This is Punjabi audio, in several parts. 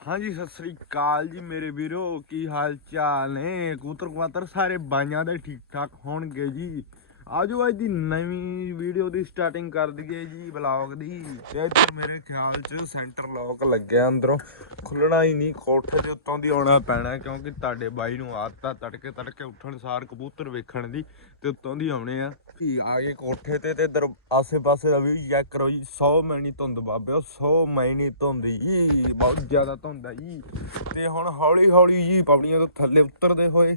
ਹਾਂਜੀ, ਸਤਿ ਸ੍ਰੀ ਅਕਾਲ ਜੀ ਮੇਰੇ ਵੀਰੋ। ਕੀ ਹਾਲ ਚਾਲ ਨੇ? ਕਬੂਤਰ ਕਵਾਤਰ ਸਾਰੇ ਬਾਈਆਂ ਦੇ ਠੀਕ ਠਾਕ ਹੋਣਗੇ ਜੀ। ਆਜੋ ਅੱਜ ਦੀ ਨਵੀਂ ਵੀਡੀਓ ਦੀ ਸਟਾਰਟਿੰਗ ਕਰ ਦਈਏ ਜੀ ਬਲੌਗ ਦੀ। ਤੇ ਇੱਧਰ ਮੇਰੇ ਖਿਆਲ 'ਚ ਸੈਂਟਰ ਲੌਕ ਲੱਗਿਆ ਅੰਦਰੋਂ। ਖੁੱਲਣਾ ਹੀ ਨਹੀਂ, ਕੋਠੇ ਦੇ ਉੱਤੋਂ ਦੀ ਆਉਣਾ ਪੈਣਾ ਕਿਉਂਕਿ ਤੁਹਾਡੇ ਬਾਈ ਨੂੰ ਆਦਤ ਆ ਤੜਕੇ ਤੜਕੇ ਉੱਠਣ ਸਾਰ ਕਬੂਤਰ ਵੇਖਣ ਦੀ ਤੇ ਉੱਤੋਂ ਦੀ ਆਉਣੇ ਆ। ਕੀ ਆ ਗਏ ਕੋਠੇ ਤੇ ਤੇ ਇਧਰ ਆਸੇ-ਪਾਸੇ ਦਾ ਵੀ ਚੈੱਕ ਕਰੋ ਜੀ 100 ਮੈਨੀ ਧੁੰਦ ਬਾਬਿਓ 100 ਮੈਨੀ ਧੁੰਦ ਜੀ, ਬਹੁਤ ਜ਼ਿਆਦਾ ਧੁੰਦ ਆ ਜੀ। ਤੇ ਹੁਣ ਹੌਲੀ ਹੌਲੀ ਜੀ ਪੌੜੀਆਂ ਤੋਂ ਥੱਲੇ ਉਤਰਦੇ ਹੋਏ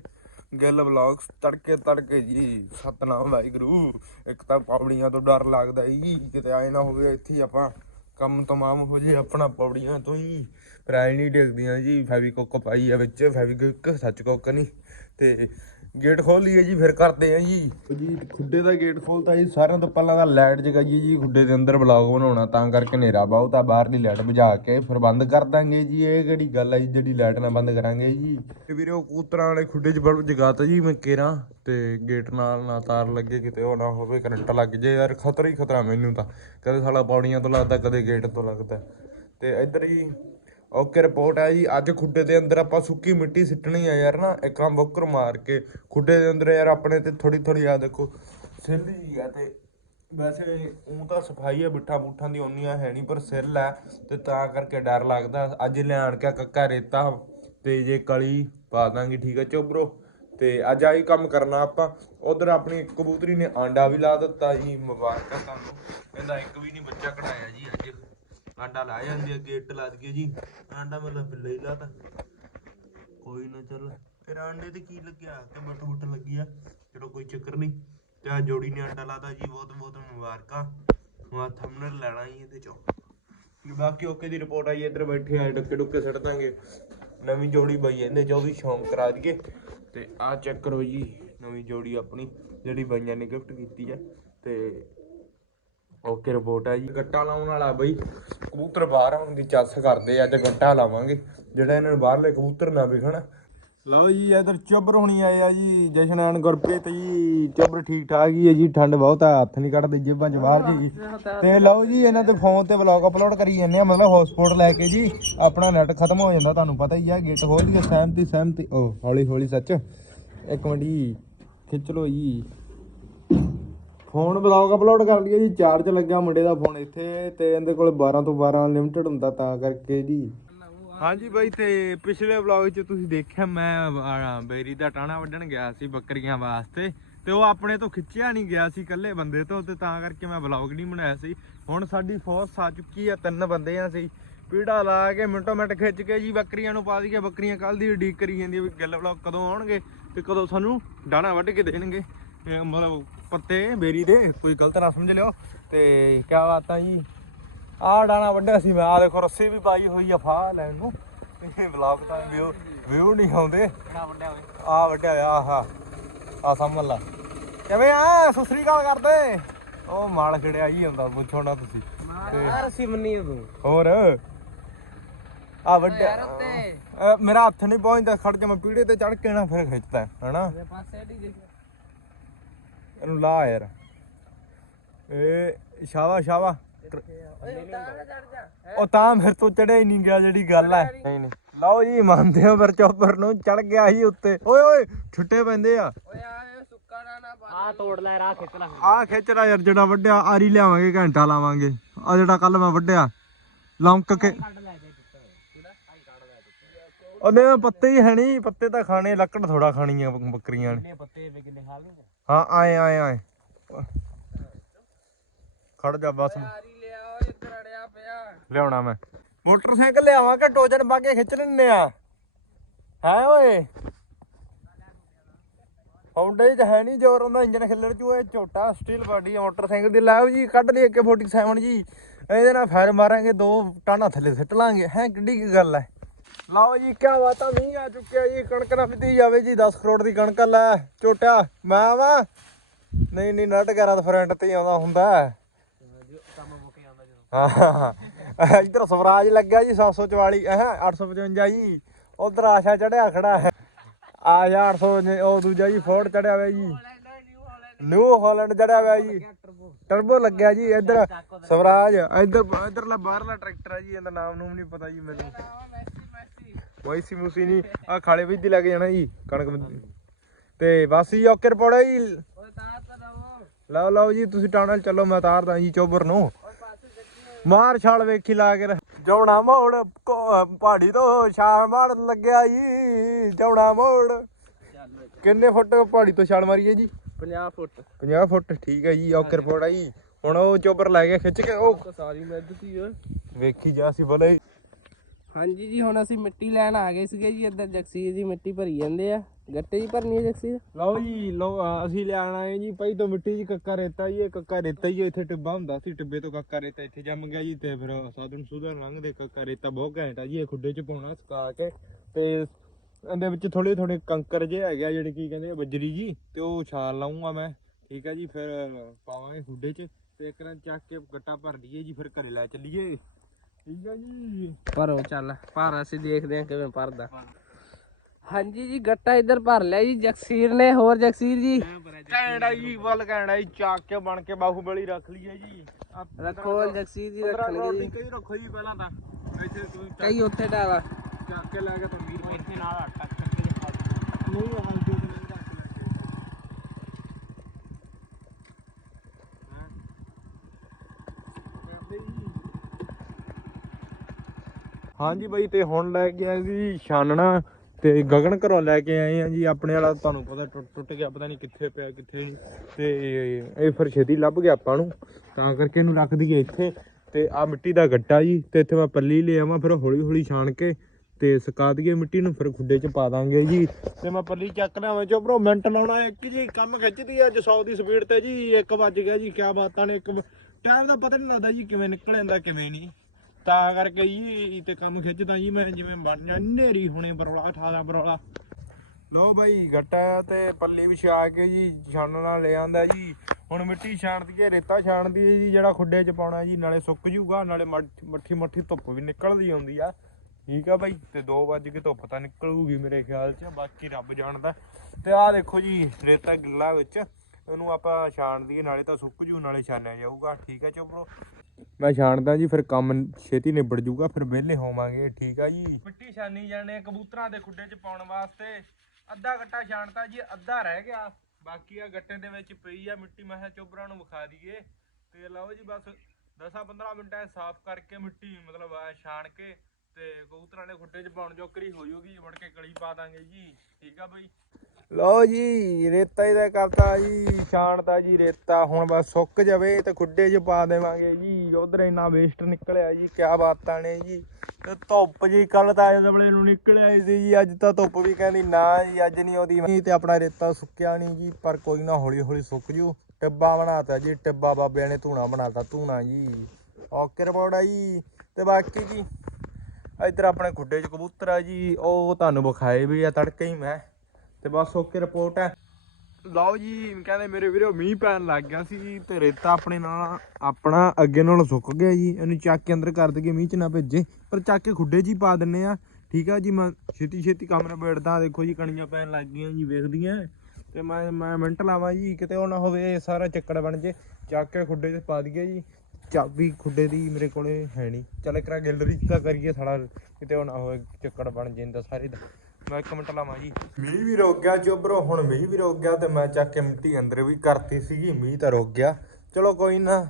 ਗਿੱਲ ਵਲੌਗਸ ਤੜਕੇ ਤੜਕੇ ਜੀ, ਸਤਨਾਮ ਵਾਹਿਗੁਰੂ, ਇੱਕ ਤਾਂ ਪੌੜੀਆਂ ਤੋਂ ਡਰ ਲੱਗਦਾ ਜੀ, ਕਿਤੇ ਆਏ ਨਾ ਹੋਵੇ ਇੱਥੇ ਆਪਾਂ ਕੰਮ ਤਮਾਮ ਹੋ ਜੇ ਆਪਣਾ ਪੌੜੀਆਂ ਤੋਂ ਹੀ। ਪ੍ਰਾਈ ਨਹੀਂ ਡਿੱਗਦੀਆਂ ਜੀ ਫੈਵੀਕੁੱਕ ਪਾਈ ਆ ਵਿੱਚ ਫੈਵੀਕੁੱਕ ਸੱਚ ਕੁੱਕ ਨਹੀਂ ਤੇ ਗੇਟ ਖੋਲ ਲਈਏ ਜੀ ਫਿਰ ਕਰਦੇ ਆ ਜੀ। ਜੀ ਖੁੱਡੇ ਦਾ ਗੇਟ ਖੋਲਤਾ ਜੀ ਸਾਰਿਆਂ ਤੋਂ ਪਹਿਲਾਂ ਤਾਂ ਲਾਈਟ ਜਗਾਈਏ ਜੀ ਖੁੱਡੇ ਦੇ ਅੰਦਰ ਬਲੌਗ ਬਣਾਉਣਾ ਤਾਂ ਕਰਕੇ ਹਨੇਰਾ ਬਹੁਤ ਆ ਬਾਹਰਲੀ ਲਾਈਟ ਬੁਝਾ ਕੇ ਫਿਰ ਬੰਦ ਕਰ ਦਾਂਗੇ ਜੀ। ਇਹ ਕਿਹੜੀ ਗੱਲ ਆ ਜੀ ਜਿਹੜੀ ਲਾਈਟ ਨਾ ਬੰਦ ਕਰਾਂਗੇ ਜੀ? ਤੇ ਵੀਰੇ ਉਹ ਕੂਤਰਾਂ ਵਾਲੇ ਖੁੱਡੇ 'ਚ ਬਲਬ ਜਗਾਤਾ ਜੀ ਮੈਂ ਕੇਰਾਂ ਤੇ ਗੇਟ ਨਾਲ ਨਾ ਤਾਰ ਲੱਗੇ ਕਿਤੇ ਉਹ ਨਾ ਹੋਵੇ ਕਰੰਟ ਲੱਗ ਜੇ। ਯਾਰ ਖਤਰਾ ਹੀ ਖਤਰਾ ਮੈਨੂੰ ਤਾਂ। ਕਦੇ ਸਾਲਾ ਪੌੜੀਆਂ ਤੋਂ ਲੱਗਦਾ ਕਦੇ ਗੇਟ ਤੋਂ ਲੱਗਦਾ। ਤੇ ਇੱਧਰ ਜੀ ਓਕੇ ਰਿਪੋਰਟ ਹੈ ਜੀ। ਅੱਜ ਖੁੱਡੇ ਦੇ ਅੰਦਰ ਆਪਾਂ ਸੁੱਕੀ ਮਿੱਟੀ ਸਿੱਟਣੀ ਆ ਯਾਰ ਨਾ। ਇੱਕ ਆਮ ਬੱਕਰ ਮਾਰ ਕੇ ਖੁੱਡੇ ਦੇ ਅੰਦਰ ਯਾਰ ਆਪਣੇ ਤੇ ਥੋੜੀ ਥੋੜੀ ਆ ਦੇਖੋ ਸਿੱਲ ਜੀ ਆ ਤੇ ਵੈਸੇ ਉਹ ਤਾਂ ਸਫ਼ਾਈ ਹੈ ਬਿੱਠਾ ਬੂਠਾਂ ਦੀ ਓਨੀਆਂ ਹੈ ਨਹੀਂ, ਪਰ ਸਿੱਲ ਹੈ ਤੇ ਤਾਂ ਕਰਕੇ ਡਰ ਲੱਗਦਾ। ਅੱਜ ਲਿਆਣ ਕੇ ਕੱਕਾ ਰੇਤਾ ਤੇ ਜੇ ਕਲੀ ਪਾ ਦਾਂਗੇ, ਠੀਕ ਹੈ ਚੋਬਰੋ। ਤੇ ਅੱਜ ਆਹੀ ਕੰਮ ਕਰਨਾ ਆਪਾਂ। ਉਧਰ ਆਪਣੀ ਕਬੂਤਰੀ ਨੇ ਆਂਡਾ ਵੀ ਲਾ ਦਿੱਤਾ ਜੀ, ਮੁਬਾਰਕਾਂ ਤੁਹਾਨੂੰ। ਕਹਿੰਦਾ ਇੱਕ ਵੀ ਨਹੀਂ ਬੱਚਾ ਕਢਾਇਆ ਜੀ ਅੱਜ। ਆਂਡਾ ਲਾ ਜਾਂਦੀ ਆ, ਗੇਟ ਲਾ ਦਈਏ ਜੀ। ਆਂਡਾ ਮਤਲਬ ਬਿੱਲੇ ਹੀ ਲਾਤਾ। ਕੋਈ ਨਾ ਚੱਲ। ਫਿਰ ਆਂਡੇ ਤੇ ਕੀ ਲੱਗਿਆ? ਤੇ ਬਟ ਬੁੱਟ ਲੱਗੀ ਆ। ਚਲੋ ਕੋਈ ਚੱਕਰ ਨਹੀਂ। ਤੇ ਆ ਜੋੜੀ ਨੇ ਆਂਡਾ ਲਾਤਾ ਜੀ, ਬਹੁਤ ਬਹੁਤ ਮੁਬਾਰਕਾਂ। ਹੁਣ ਥੰਬਨੇਲ ਲੈਣਾ ਜੀ ਇਹਦੇ ਚੋਂ। ਬਾਕੀ ਓਕੇ ਦੀ ਰਿਪੋਰਟ ਆਈ, ਇੱਧਰ ਬੈਠੇ ਆ, ਡੁੱਕੇ ਡੁੱਕੇ ਸੱਟ ਦਾਂਗੇ। ਨਵੀਂ ਜੋੜੀ ਬਈ ਇਹਨੇ ਜੋ ਵੀ ਸ਼ੌਂਕ ਕਰਾ ਦਈਏ। ਤੇ ਆ ਚੈੱਕ ਕਰੋ ਜੀ, ਨਵੀਂ ਜੋੜੀ ਆਪਣੀ, ਜਿਹੜੀ ਬਾਈਆਂ ਨੇ ਗਿਫਟ ਕੀਤੀ ਆ। ਤੇ ਓਕੇ ਰਿਪੋਰਟ ਆ ਜੀ। ਗੱਟਾ ਲਾਉਣ ਵਾਲਾ ਬਈ ਕਬੂਤਰ ਬਾਹਰ ਆਉਣ ਦੀ ਚੱਸ ਕਰਦੇ ਅੱਜ ਗੱਟਾ ਲਾਵਾਂਗੇ। ਜਿਹੜਾ ਇਹਨਾਂ ਨੂੰ ਬਾਹਰਲੇ ਕਬੂਤਰ ਨਾ ਵਿਖਣ। ਲਓ ਜੀ ਇਧਰ ਚੁੱਬਰ ਹੋਣੀ ਆਏ ਆ ਜੀ ਜਸ਼ਨਾਨ ਗੁਰਪ੍ਰੀਤ ਜੀ ਚੁੱਬਰ ਠੀਕ ਠਾਕ ਹੀ ਹੈ ਜੀ ਠੰਡ ਬਹੁਤ ਆ ਹੱਥ ਨਹੀਂ ਕੱਢਦੇ ਜੇਬਾਂ ਚ ਬਾਹਰ ਜੀ। ਤੇ ਲਓ ਜੀ ਇਹਨਾਂ ਤੇ ਫੋਨ ਤੇ ਵਲੌਗ ਅਪਲੋਡ ਕਰੀ ਜਾਂਦੇ ਆ ਮਤਲਬ ਹੌਟਸਪੌਟ ਲੈ ਕੇ ਜੀ ਆਪਣਾ ਨੈਟ ਖਤਮ ਹੋ ਜਾਂਦਾ ਤੁਹਾਨੂੰ ਪਤਾ ਹੀ ਆ ਗੇਟ ਖੋਲ ਦਈਏ ਸਹਿਮਤੀ ਸਹਿਮਤੀ ਓ ਹੌਲੀ ਹੌਲੀ ਸੱਚ। ਇੱਕ ਮਿੰਟ ਜੀ ਖਿੱਚ ਲਓ ਜੀ। ਫੋਨ ਬਲੌਗ ਅਪਲੋਡ ਕਰ ਲਈਏ ਜੀ, ਚਾਰਜ ਲੱਗਾ ਮੁੰਡੇ ਦਾ ਫੋਨ ਇੱਥੇ ਤੇ ਇਹਦੇ ਕੋਲ 12 ਤੋਂ 12 ਅਨਲਿਮਿਟਡ ਹੁੰਦਾ ਤਾਂ ਕਰਕੇ ਜੀ। ਹਾਂਜੀ ਬਾਈ, ਤੇ ਪਿਛਲੇ ਵਲੌਗ 'ਚ ਤੁਸੀਂ ਦੇਖਿਆ ਮੈਂ, ਆਹ, ਬੇਰੀ ਦਾ ਟਾਣਾ ਵੱਢਣ ਗਿਆ ਸੀ ਬੱਕਰੀਆਂ ਵਾਸਤੇ ਤੇ ਉਹ ਆਪਣੇ ਤੋਂ ਖਿੱਚਿਆ ਨਹੀਂ ਗਿਆ ਸੀ ਇਕੱਲੇ ਬੰਦੇ ਤੋਂ ਤੇ ਤਾਂ ਕਰਕੇ ਮੈਂ ਵਲੌਗ ਨਹੀਂ ਬਣਾਇਆ ਸੀ। ਹੁਣ ਸਾਡੀ ਫੋਰਸ ਆ ਚੁੱਕੀ ਆ, ਤਿੰਨ ਬੰਦੇ ਆ ਸੀ ਪੀੜਾ ਲਾ ਕੇ ਮਿੰਟੋ ਮਿੰਟ ਖਿੱਚ ਕੇ ਜੀ ਬੱਕਰੀਆਂ ਨੂੰ ਪਾ ਦਈਏ, ਬੱਕਰੀਆਂ ਕੱਲ ਦੀ ਉਡੀਕ ਕਰੀ ਜਾਂਦੀ ਆ ਵੀ ਗੱਲ ਵਲੌਗ ਕਦੋਂ ਆਉਣਗੇ ਤੇ ਕਦੋਂ ਸਾਨੂੰ ਡਾਣਾ ਵੱਢ ਕੇ ਦੇਣਗੇ। ਇਹ ਮਤਲਬ ਪੱਤੇ ਬੇਰੀ ਦੇ ਕੋਈ ਗਲਤ ਨਾ ਸਮਝ ਲਿਓ। ਤੇ ਕਿਆ ਬਾਤ ਆ ਜੀ। ਆਹ ਡਾਣਾ ਵੱਢਿਆ ਸੀ ਮੈਂ। ਆ ਦੇਖੋ ਰੱਸੀ ਵੀ ਪਾਈ ਹੋਈ ਆ ਫਾਹ ਲੈਣ ਨੂੰ। ਇਹ ਬਲੌਗ ਤਾਂ ਵਿਊ ਵਿਊ ਨਹੀਂ ਆਉਂਦੇ। ਆ ਵੱਢਿਆ ਹੋਇਆ ਆਹਾ ਆ ਸਮਝ ਲਾ। ਕਿਵੇਂ ਆ? ਸੁਸਰੀ ਕਾਲ ਕਰਦੇ। ਉਹ ਮਾਲ ਖੜਿਆ ਹੀ ਹੁੰਦਾ ਪੁੱਛੋ ਨਾ ਤੁਸੀਂ। ਰੱਸੀ ਮੰਨੀ ਤੂੰ। ਹੋਰ? ਆ ਵੱਡਿਆ ਅ, ਮੇਰਾ ਹੱਥ ਨਹੀਂ ਪਹੁੰਚਦਾ ਖੜ ਜਾ ਮੈਂ ਪੀੜੇ ਤੇ ਚੜ ਕੇ ਨਾ ਫਿਰ ਖਿੱਚਦਾ ਹਨਾ? ਪਾਸੇ ਢੀ ਦੇਖ। ਇਹਨੂੰ ਲਾ ਯਾਰ। ਏ ਸ਼ਾਵਾ ਸ਼ਾਵਾ ਨਾ ਉਹ ਤਾਂ ਫਿਰ ਤੋਂ ਚੜਿਆ ਹੀ ਨਹੀਂ ਗਿਆ ਜਿਹੜੀ ਗੱਲ ਹੈ ਨਹੀਂ ਨਹੀਂ। ਲਓ ਜੀ ਮੰਨਦੇ ਹੋ ਫਿਰ ਚੋਪਰ ਨੂੰ ਚੜ ਗਿਆ ਸੀ ਉੱਤੇ। ਓਏ ਓਏ ਛੁੱਟੇ ਪੈਂਦੇ ਆ। ਓਏ ਆ ਨਾ ਨਾ ਆ ਤੋੜ ਲੈ ਰਾਹ ਖਿੱਚ ਲੈ। ਆ ਖਿੱਚਣਾ ਯਾਰ ਜਿਹੜਾ ਵੱਡਿਆ ਆਰੀ ਲਿਆਵਾਂਗੇ ਘੰਟਾ ਲਾਵਾਂਗੇ। ਆ ਜਿਹੜਾ ਕੱਲ ਮੈਂ ਵੱਡਿਆ ਲੌਂਕ ਕੇ। ਉਹਨੇ ਪੱਤੇ ਹੀ ਹੈ ਨਹੀਂ ਪੱਤੇ ਤਾਂ ਖਾਣੇ ਲੱਕੜ ਥੋੜਾ ਖਾਣੀਆਂ ਬੱਕਰੀਆਂ ਨੇ। ਪੱਤੇ ਵੇ ਕਿੰਨੇ ਖਾ ਲੂਗਾ ਹਾਂ ਆਏ ਆਏ ਆਏ। ਖੜ ਜਾ ਬਸ। ਸਾਰੀ ਲਿਆ ਓਏ ਇੱਧਰ ਅੜਿਆ ਪਿਆ। ਲਿਆਉਣਾ ਮੈਂ। ਮੋਟਰਸਾਈਕਲ ਲਿਆਵਾਂ ਕਿ ਟੋਜਨ ਪਾ ਕੇ ਖਿੱਚ ਲੈਣੇ ਆ। ਹੈ ਓਏ? ਹੌਂਡੇ 'ਚ ਹੈ ਨਹੀਂ ਜ਼ੋਰ ਹੁੰਦਾ ਇੰਜਨ ਖਿੱਲਰ ਚੂ ਇਹ ਝੋਟਾ ਸਟੀਲ ਬਾਡੀ ਮੋਟਰਸਾਈਕਲ ਦੀ। ਲਾਓ ਜੀ ਕੱਢ ਲਈ ਅੱਗੇ 47 ਜੀ। ਇਹਦੇ ਨਾਲ ਫਾਇਰ ਮਾਰਾਂਗੇ ਦੋ ਟਾਣਾ ਥੱਲੇ ਸਿੱਟ ਲਾਂਗੇ। ਹੈ ਕਿੱਡੀ ਕੀ ਗੱਲ ਹੈ ਲਓ ਜੀ, ਕਿਆ ਬਾਤਾਂ ਮੀਂਹ ਆ ਚੁੱਕਿਆ ਜੀ, ਕਣਕ ਨਾ ਵਿੱਧੀ ਜਾਵੇ ਜੀ 10 ਕਰੋੜ ਦੀ ਕਣਕ ਲੈ ਝੋਟਾ ਮੈਂ ਵਾ। ਨਹੀਂ ਨਹੀਂ, ਨਟ ਗੈਰਾ ਦਾ ਫਰੰਟ ਤੇ ਹੀ ਆਉਂਦਾ ਹੁੰਦਾ। ਕੰਮ ਮੁੱਕ ਜਾਂਦਾ ਜਦੋਂ ਹਾਂ ਸਵਰਾਜ ਲੱਗਿਆ ਜੀ 744 ਹੈ 855 ਜੀ। ਉਧਰ ਆਸ਼ਾ ਚੜਿਆ ਖੜਾ ਹੈ। ਆਸ਼ਾ 800 ਉਹ ਦੂਜਾ ਜੀ ਫੋਰਡ ਚੜਿਆ ਹੋਇਆ ਜੀ। ਨਿਊ ਹਾਲੈਂਡ ਚੜਿਆ ਹੋਇਆ ਜੀ। ਟਰਬੋ ਲੱਗਿਆ ਜੀ, ਇੱਧਰ ਸਵਰਾਜ, ਇੱਧਰ, ਇਧਰਲਾ ਬਾਹਰਲਾ ਟਰੈਕਟਰ ਹੈ ਜੀ, ਇਹਦਾ ਨਾਮ ਨੂੰ ਨਹੀਂ ਪਤਾ ਜੀ ਮੈਨੂੰ। ਮੋਇਸੀ ਮੂਸੀ ਨਹੀਂ ਆ ਖਾਲੇ ਵਿੱਚ ਦੀ ਲੱਗ ਜਾਣਾ ਜੀ ਕਣਕ। ਤੇ ਬਸ ਜੀ ਓਕੇ ਰਿਪੋਰਟ ਹੈ ਜੀ? ਲਓ। ਲਓ ਜੀ ਤੁਸੀਂ ਟਾਣਲ ਚੱਲੋ ਮੈਂ ਤਾਰਦਾ ਜੀ ਚੋਬਰ ਨੂੰ। ਮਾਰ ਛਾਲ ਵੇਖੀ ਲਾ ਕੇ ਜੌਣਾ ਮੋੜ ਕੋ- ਪਹਾੜੀ ਤੋਂ ਛਾਲ ਮਾਰ ਲੱਗਿਆ ਜੀ ਜੌਣਾ ਮੋੜ। ਕਿੰਨੇ ਫੁੱਟ ਪਹਾੜੀ ਤੋਂ ਛਾਲ ਮਾਰੀ ਹੈ ਜੀ? 50 ਫੁੱਟ। 50 ਫੁੱਟ ਠੀਕ ਹੈ ਜੀ ਓਕੇ ਰਿਪੋਰਟ ਹੈ ਜੀ। ਹੁਣ ਉਹ ਚੋਬਰ ਲੈ ਗਿਆ ਖਿੱਚ ਕੇ ਉਹ ਸਾਰੀ ਮਿੱਧ ਸੀ ਵੇਖੀ ਜਾ ਸੀ ਬਲੇ ਹਾਂਜੀ ਜੀ, ਹੁਣ ਅਸੀਂ ਮਿੱਟੀ ਲੈਣ ਆ ਗਏ ਸੀਗੇ ਜੀ, ਇੱਧਰ ਜਗਸੀਰ ਜੀ ਮਿੱਟੀ ਭਰੀ ਜਾਂਦੇ ਆ। ਗੱਟੇ ਜੀ ਭਰਨੀ ਹੈ ਜਗਸੀਰ? ਲਓ ਜੀ, ਲਓ ਅਹ ਅਸੀਂ ਲੈਣ ਆਏ ਜੀ, ਭਾਈ ਤੋਂ ਮਿੱਟੀ ਜੀ ਕੱਕਾ ਰੇਤਾ ਜੀ ਇਹ ਕੱਕਾ ਰੇਤਾ ਹੀ ਇੱਥੇ ਟਿੱਬਾ ਹੁੰਦਾ ਸੀ, ਟਿੱਬੇ ਤੋਂ ਕੱਕਾ ਰੇਤਾ ਇੱਥੇ ਜੰਮ ਗਿਆ ਜੀ, ਤੇ ਫਿਰ ਸਾਧਨ ਸੁਧਰ ਲੰਘਦੇ, ਕੱਕਾ ਰੇਤਾ ਬਹੁਤ ਘੈਂਟ ਆ ਜੀ, ਇਹ ਖੁੱਡੇ ਚ ਪਾਉਣਾ, ਸੁਕਾ ਕੇ, ਤੇ ਇਹਦੇ ਵਿੱਚ ਥੋੜੇ ਥੋੜੇ ਕੰਕਰ ਜੇ ਹੈਗੇ ਆ, ਜਿਹੜੇ ਕੀ ਕਹਿੰਦੇ ਆ, ਬਜਰੀ ਜੀ, ਤੇ ਉਹ ਛਾਲ ਲਾਉਂਗਾ ਮੈਂ, ਠੀਕ ਆ ਜੀ, ਫਿਰ ਪਾਵਾਂਗੇ ਖੁੱਡੇ ਚ, ਤੇ ਇੱਕ ਨਾਲ ਚੱਕ ਕੇ ਗੱਟਾ ਭਰ ਲਈਏ ਜੀ, ਫਿਰ ਘਰੇ ਲੈ ਚੱਲੀਏ। ਠੀਕ ਹੈ ਜੀ। ਭਰੋ ਚੱਲ ਭਰ ਅਸੀਂ ਦੇਖਦੇ ਹਾਂ ਕਿਵੇਂ ਭਰਦਾ। ਹਾਂਜੀ ਜੀ ਗੱਟਾ ਇੱਧਰ ਭਰ ਲਿਆ ਜੀ ਜਗਸੀਰ ਨੇ ਹੋਰ ਜਗਸੀਰ ਜੀ? ਕੈਂਡਾ ਜੀ ਵੱਲ ਕੈਂਡਾ ਜੀ ਚਾਕ ਕੇ ਬਣ ਕੇ ਬਾਹੂਬਲੀ ਰੱਖ ਲਈਏ ਜੀ। ਰੱਖੋ ਜਗਸੀਰ ਜੀ ਰੱਖਣਗੇ ਜੀ ਕਈ ਰੱਖੋ ਜੀ ਪਹਿਲਾਂ ਤਾਂ। ਇੱਥੇ ਕਈ ਉੱਥੇ ਡਾਲਾ ਚੱਕ ਕੇ ਲੈ ਕੇ ਤਾਂ ਵੀਰ ਭਾਈ ਇੱਥੇ ਨਾਲ ਆਟਾ। ਨਹੀਂ ਹਾਂ ਜੋ ਨਹੀਂ ਰੱਖ ਲੈ ਹਾਂਜੀ ਬਾਈ, ਤੇ ਹੁਣ ਲੈ ਕੇ ਆਏ ਜੀ ਛਾਨਣਾ ਤੇ ਗਗਨ ਘਰੋਂ ਲੈ ਕੇ ਆਏ ਆ ਜੀ। ਆਪਣੇ ਵਾਲਾ ਤੁਹਾਨੂੰ ਪਤਾ ਟੁੱਟ ਟੁੱਟ ਗਿਆ, ਪਤਾ ਨਹੀਂ ਕਿੱਥੇ ਪਿਆ, ਕਿੱਥੇ ਨਹੀਂ। ਤੇ ਇਹ ਫਿਰ ਛੇਤੀ ਲੱਭ ਗਿਆ ਆਪਾਂ ਨੂੰ। ਤਾਂ ਕਰਕੇ ਇਹਨੂੰ ਰੱਖ ਦਈਏ ਇੱਥੇ। ਤੇ ਆ ਮਿੱਟੀ ਦਾ ਗੱਟਾ ਜੀ, ਤੇ ਇੱਥੇ ਮੈਂ ਪੱਲੀ ਲੈ ਆਵਾਂ, ਫਿਰ ਹੌਲੀ ਹੌਲੀ ਛਾਣ ਕੇ ਤੇ ਸੁਕਾ ਦਈਏ ਮਿੱਟੀ ਨੂੰ, ਫਿਰ ਖੁੱਡੇ 'ਚ ਪਾ ਦਾਂਗੇ ਜੀ। ਤੇ ਮੈਂ ਪੱਲੀ ਚੱਕ ਲਿਆਵਾਂ। ਚੋ ਬਰੋ ਮਿੰਟ ਲਾਉਣਾ ਇੱਕ ਜੀ, ਕੰਮ ਖਿੱਚਦੀ ਆ ਅੱਜ 100 ਦੀ ਸਪੀਡ ਤੇ ਜੀ 1 ਵੱਜ ਗਿਆ ਜੀ, ਕਿਆ ਬਾਤਾਂ ਨੇ, ਇੱਕ ਟਾਈਮ ਦਾ ਪਤਾ ਨਹੀਂ ਲੱਗਦਾ ਜੀ, ਕਿਵੇਂ ਨਿਕਲ ਜਾਂਦਾ, ਕਿਵੇਂ ਨਹੀਂ। ਤਾਂ ਕਰਕੇ ਜੀ ਤੇ ਕੰਮ ਖਿੱਚਦਾ ਜੀ ਮੈਂ, ਜਿਵੇਂ ਬਣ ਜਾ ਨੇਰੀ ਹੁਣੇ ਬਰੋਲਾ ਠਾਦਾ ਬਰੋਲਾ। ਲੋ ਬਾਈ, ਗੱਟਾ ਤੇ ਪੱਲੀ ਵਿਛਾ ਕੇ ਜੀ ਛਾਨਣਾ ਲੈ ਆਂਦਾ ਜੀ। ਹੁਣ ਮਿੱਟੀ ਛਾਣਦੀ ਹੈ, ਰੇਤਾ ਛਾਣਦੀ ਹੈ ਜੀ, ਜਿਹੜਾ ਖੁੱਡੇ 'ਚ ਪਾਉਣਾ ਜੀ, ਨਾਲੇ ਸੁੱਕ ਜੂਗਾ, ਨਾਲੇ ਮੱਠੀ ਮੱਠੀ ਧੁੱਪ ਵੀ ਨਿਕਲਦੀ ਆਉਂਦੀ ਆ। ਠੀਕ ਆ ਬਾਈ, ਤੇ 2 ਵਜੇ ਕੇ ਧੁੱਪ ਤਾਂ ਨਿਕਲੂਗੀ ਮੇਰੇ ਖਿਆਲ 'ਚ, ਬਾਕੀ ਰੱਬ ਜਾਣਦਾ। ਤੇ ਆਹ ਦੇਖੋ ਜੀ, ਰੇਤਾ ਗਿੱਲਾ ਵਿੱਚ ਉਹਨੂੰ ਆਪਾਂ ਛਾਣ ਦਈਏ, ਨਾਲੇ ਤਾਂ ਸੁੱਕ ਜੂ, ਨਾਲੇ ਛਾਨਿਆ ਜਾਊਗਾ। ਠੀਕ ਹੈ ਚੋਬਰੋ ਮੈਂ ਛਾਣਦਾ ਜੀ, ਫਿਰ ਕੰਮ ਛੇਤੀ ਨਿਬੜ ਜੂਗਾ, ਫਿਰ ਵਿਹਲੇ ਹੋਵਾਂਗੇ, ਠੀਕ ਆ ਜੀ? ਮਿੱਟੀ ਛਾਨੀ ਜਾਣੇ ਕਬੂਤਰਾਂ ਦੇ ਖੁੱਡੇ 'ਚ ਪਾਉਣ ਵਾਸਤੇ। ਅੱਧਾ ਗੱਟਾ ਛਾਣਤਾ ਜੀ, ਅੱਧਾ ਰਹਿ ਗਿਆ। ਬਾਕੀ ਆ ਗੱਟੇ ਦੇ ਵਿੱਚ ਪਈ ਆ ਮਿੱਟੀ, ਮੈਂ ਕਿਹਾ ਚੋਬਰਾਂ ਨੂੰ ਵਿਖਾ ਦਈਏ। ਤੇ ਲਓ ਜੀ, ਬਸ 10-15 ਮਿੰਟਾਂ ਸਾਫ਼ ਕਰਕੇ ਮਿੱਟੀ, ਮਤਲਬ ਆ ਛਾਣ ਕੇ ਤੇ ਕਬੂਤਰਾਂ ਦੇ ਖੁੱਡੇ 'ਚ ਪਾਉਣ ਜੋਕਰੀ ਹੋ ਜੂਗੀ, ਮੁੜ ਕੇ ਕਲੀ ਪਾ ਦਾਂਗੇ ਜੀ। ਠੀਕ ਆ ਬਈ? ਲਓ ਜੀ, ਰੇਤਾ ਹੀ ਇਹਦਾ ਕਰਤਾ ਜੀ ਛਾਣਦਾ ਜੀ ਰੇਤਾ। ਹੁਣ ਬਸ ਸੁੱਕ ਜਾਵੇ ਤੇ ਖੁੱਡੇ 'ਚ ਪਾ ਦੇਵਾਂਗੇ ਜੀ। ਉਧਰ ਇੰਨਾ ਵੇਸਟ ਨਿਕਲਿਆ ਜੀ, ਕਿਆ ਬਾਤਾਂ ਨੇ ਜੀ। ਤੇ ਧੁੱਪ ਜੀ ਕੱਲ ਤਾਂ ਇਸ ਵੇਲੇ ਨੂੰ ਨਿਕਲਿਆ ਸੀ ਜੀ। ਅੱਜ ਤਾਂ ਧੁੱਪ ਵੀ ਕਹਿੰਦੀ ਨਾ ਜੀ, ਅੱਜ ਨਹੀਂ ਆਉਂਦੀ। ਤੇ ਆਪਣਾ ਰੇਤਾ ਸੁੱਕਿਆ ਨਹੀਂ ਜੀ, ਪਰ ਕੋਈ ਨਾ ਹੌਲੀ ਹੌਲੀ ਸੁੱਕ ਜੂ। ਟਿੱਬਾ ਬਣਾਤਾ ਜੀ, ਟਿੱਬਾ ਬਾਬਿਆਂ ਨੇ ਧੂਣਾ ਬਣਾਤਾ, ਧੂਣਾ ਜੀ। ਓਕੇ ਰਿਪੋਰਟ ਆ ਜੀ। ਤੇ ਬਾਕੀ ਜੀ, ਇੱਧਰ ਆਪਣੇ ਖੁੱਡੇ 'ਚ ਕਬੂਤਰ ਆ ਜੀ। ਉਹ ਤੁਹਾਨੂੰ ਵਿਖਾਏ ਵੀ ਆ ਤੜਕੇ ਹੀ ਮੈਂ। ਤੇ ਬਸ ਓਕੇ ਰਿਪੋਰਟ ਹੈ। ਲਓ ਜੀ, ਕਹਿੰਦੇ ਮੇਰੇ ਵੀਰੋ ਮੀਂਹ ਪੈਣ ਲੱਗ ਗਿਆ ਸੀ ਤੇ ਰੇਤਾ ਆਪਣੇ ਨਾਲ ਆਪਣਾ ਅੱਗੇ ਨਾਲੋਂ ਸੁੱਕ ਗਿਆ ਜੀ। ਇਹਨੂੰ ਚੱਕ ਕੇ ਅੰਦਰ ਕਰ ਦਈਏ, ਮੀਂਹ ਚ ਨਾ ਭੇਜੇ। ਪਰ ਚੱਕ ਕੇ ਖੁੱਡੇ 'ਚ ਹੀ ਪਾ ਦਿੰਨੇ ਆ। ਠੀਕ ਆ ਜੀ, ਮੈਂ ਛੇਤੀ ਛੇਤੀ ਕੰਮ ਨਿਬੇੜਦਾ। ਦੇਖੋ ਜੀ, ਕਣੀਆਂ ਪੈਣ ਲੱਗ ਗਈਆਂ ਜੀ, ਵੇਖਦੀਆਂ। ਤੇ ਮੈਂ ਮੈਂ ਮਿੰਟ ਲਾਵਾਂ ਜੀ, ਕਿਤੇ ਉਹ ਨਾ ਹੋਵੇ ਸਾਰਾ ਚੱਕੜ ਬਣ ਜੇ। ਚੱਕ ਕੇ ਖੁੱਡੇ 'ਚ ਪਾ ਦਈਏ ਜੀ। ਚਾਬੀ ਖੁੱਡੇ ਦੀ ਮੇਰੇ ਕੋਲੇ ਹੈ ਨਹੀਂ। ਚੱਲ ਕਰਾ ਗਿਲਰੀ ਤਾਂ ਕਰੀਏ ਸਾਡਾ ਕਿਤੇ ਉਹ ਨਾ ਹੋਵੇ, ਚੱਕੜ ਬਣ ਜਾਂਦਾ ਸਾਰੇ ਦਾ ਮੈਂ ਇੱਕ ਮਿੰਟ ਲਾਵਾਂ ਜੀ। ਮੀਂਹ ਵੀ ਰੁਕ ਗਿਆ ਚੋਬਰੋ ਹੁਣ ਮੀਂਹ ਵੀ ਰੁਕ ਗਿਆ ਤੇ ਮੈਂ ਚੱਕ ਕੇ ਮਿੱਟੀ ਅੰਦਰ ਵੀ ਕਰਤੀ ਸੀਗੀ, ਮੀਂਹ ਤਾਂ ਰੁਕ ਗਿਆ। ਚਲੋ ਕੋਈ ਨਾ,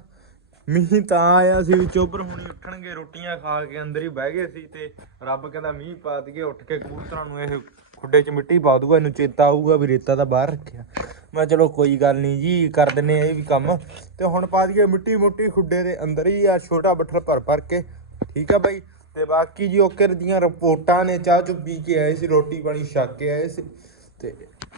ਮੀਂਹ ਤਾਂ ਆਇਆ ਸੀ ਵੀ ਚੋਬਰ ਹੁਣੀ ਉੱਠਣਗੇ, ਰੋਟੀਆਂ ਖਾ ਕੇ ਅੰਦਰ ਹੀ ਬਹਿ ਗਏ ਸੀ ਤੇ ਰੱਬ ਕਹਿੰਦਾ ਮੀਂਹ ਪਾ ਦਈਏ, ਉੱਠ ਕੇ ਕਬੂਤਰਾਂ ਨੂੰ ਇਹ ਖੁੱਡੇ 'ਚ ਮਿੱਟੀ ਪਾ ਦੂਗਾ ਇਹਨੂੰ ਚੇਤਾ ਆਊਗਾ ਵੀ ਰੇਤਾ ਤਾਂ ਬਾਹਰ ਰੱਖਿਆ। ਮੈਂ ਚਲੋ ਕੋਈ ਗੱਲ ਨਹੀਂ ਜੀ, ਕਰ ਦਿੰਨੇ ਆ ਇਹ ਵੀ ਕੰਮ। ਤੇ ਹੁਣ ਪਾ ਦਈਏ ਮਿੱਟੀ ਮੁੱਟੀ ਖੁੱਡੇ ਦੇ ਅੰਦਰ ਹੀ ਆ, ਛੋਟਾ ਬੱਠਲ ਭਰ ਭਰ ਕੇ। ਠੀਕ ਆ ਬਾਈ। ਤੇ ਬਾਕੀ ਜੀ ਓਕੇ ਦੀਆਂ ਰਿਪੋਰਟਾਂ ਨੇ ਚਾਹ ਚੁ ਪੀ ਕੇ ਆਏ ਸੀ ਰੋਟੀ ਪਾਣੀ ਛੱਕ ਕੇ ਆਏ ਸੀ। ਤੇ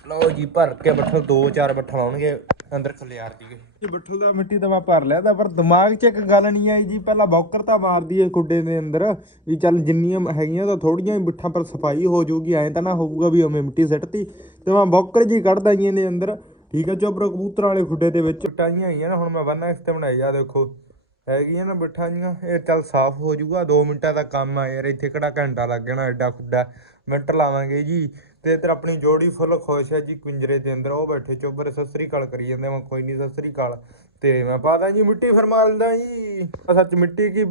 ਲਓ ਜੀ ਭਰ ਕੇ ਬੱਠਲ ਦੋ ਚਾਰ ਬੱਠਲ ਆਉਣਗੇ ਅੰਦਰ ਖਲਿਆਰ ਦੀਏ ਇਹ ਬੱਠਲ ਦਾ ਮਿੱਟੀ ਤਾਂ ਮੈਂ ਭਰ ਲਿਆ ਤਾਂ ਪਰ ਦਿਮਾਗ 'ਚ ਇੱਕ ਗੱਲ ਨਹੀਂ ਆਈ ਜੀ ਪਹਿਲਾਂ ਬੌਕਰ ਤਾਂ ਮਾਰਦੀ ਏ ਖੁੱਡੇ ਦੇ ਅੰਦਰ ਵੀ ਚੱਲ ਜਿੰਨੀਆਂ ਹੈਗੀਆਂ ਤਾਂ ਥੋੜੀਆਂ ਹੀ ਬਿੱਠਾਂ ਪਰ ਸਫ਼ਾਈ ਹੋ ਜਾਊਗੀ ਐਂ ਤਾਂ ਨਾ ਹੋਊਗਾ ਵੀ ਉਵੇਂ ਮਿੱਟੀ ਸਿੱਟਤੀ। ਤੇ ਮੈਂ ਬੌਕਰ ਜੀ ਕੱਢਦਾ ਜੀ ਇਹਦੇ ਅੰਦਰ ਠੀਕ ਹੈ ਚੋਬਰ ਕਬੂਤਰਾਂ ਵਾਲੇ ਖੁੱਡੇ ਦੇ ਵਿੱਚ। ਟਾਈਆਂ ਆਈਆਂ ਨਾ ਹੁਣ ਮੈਂ ਬੰਨਾ ਇਸ ਤੇ ਬਣਾਈ ਆ ਦੇਖੋ। ਹੈਗੀਆਂ ਨਾ ਬਿੱਠਾਂ ਜੀਆਂ, ਇਹ ਚੱਲ ਸਾਫ਼ ਹੋ ਜਾਊਗਾ 2 ਮਿੰਟਾਂ ਦਾ ਕੰਮ ਆ ਯਾਰ, ਇੱਥੇ ਕਿਹੜਾ ਘੰਟਾ ਲੱਗ ਜਾਣਾ, ਐਡਾ ਖੁੱਡਾ ਮਿੰਟ ਲਾਵਾਂਗੇ ਜੀ। ਤੇ ਇੱਧਰ ਆਪਣੀ ਜੋੜੀ ਫੁੱਲ ਖੁਸ਼ ਹੈ ਜੀ, ਕੁੰਜਰੇ ਦੇ ਅੰਦਰ, ਉਹ ਬੈਠੇ ਚੋਬਰ ਸਸਰੀ ਕਾਲ ਕਰੀ ਜਾਂਦੇ ਮੈਂ ਕੋਈ ਨਹੀਂ ਸਸਰੀ ਕਾਲ ਤੇ ਮੈਂ ਪਾਦਾ ਜੀ ਮਿੱਟੀ ਫਿਰ ਲੈਂਦਾ ਜੀ। ਸੱਚ ਮਿੱਟੀ ਕੀ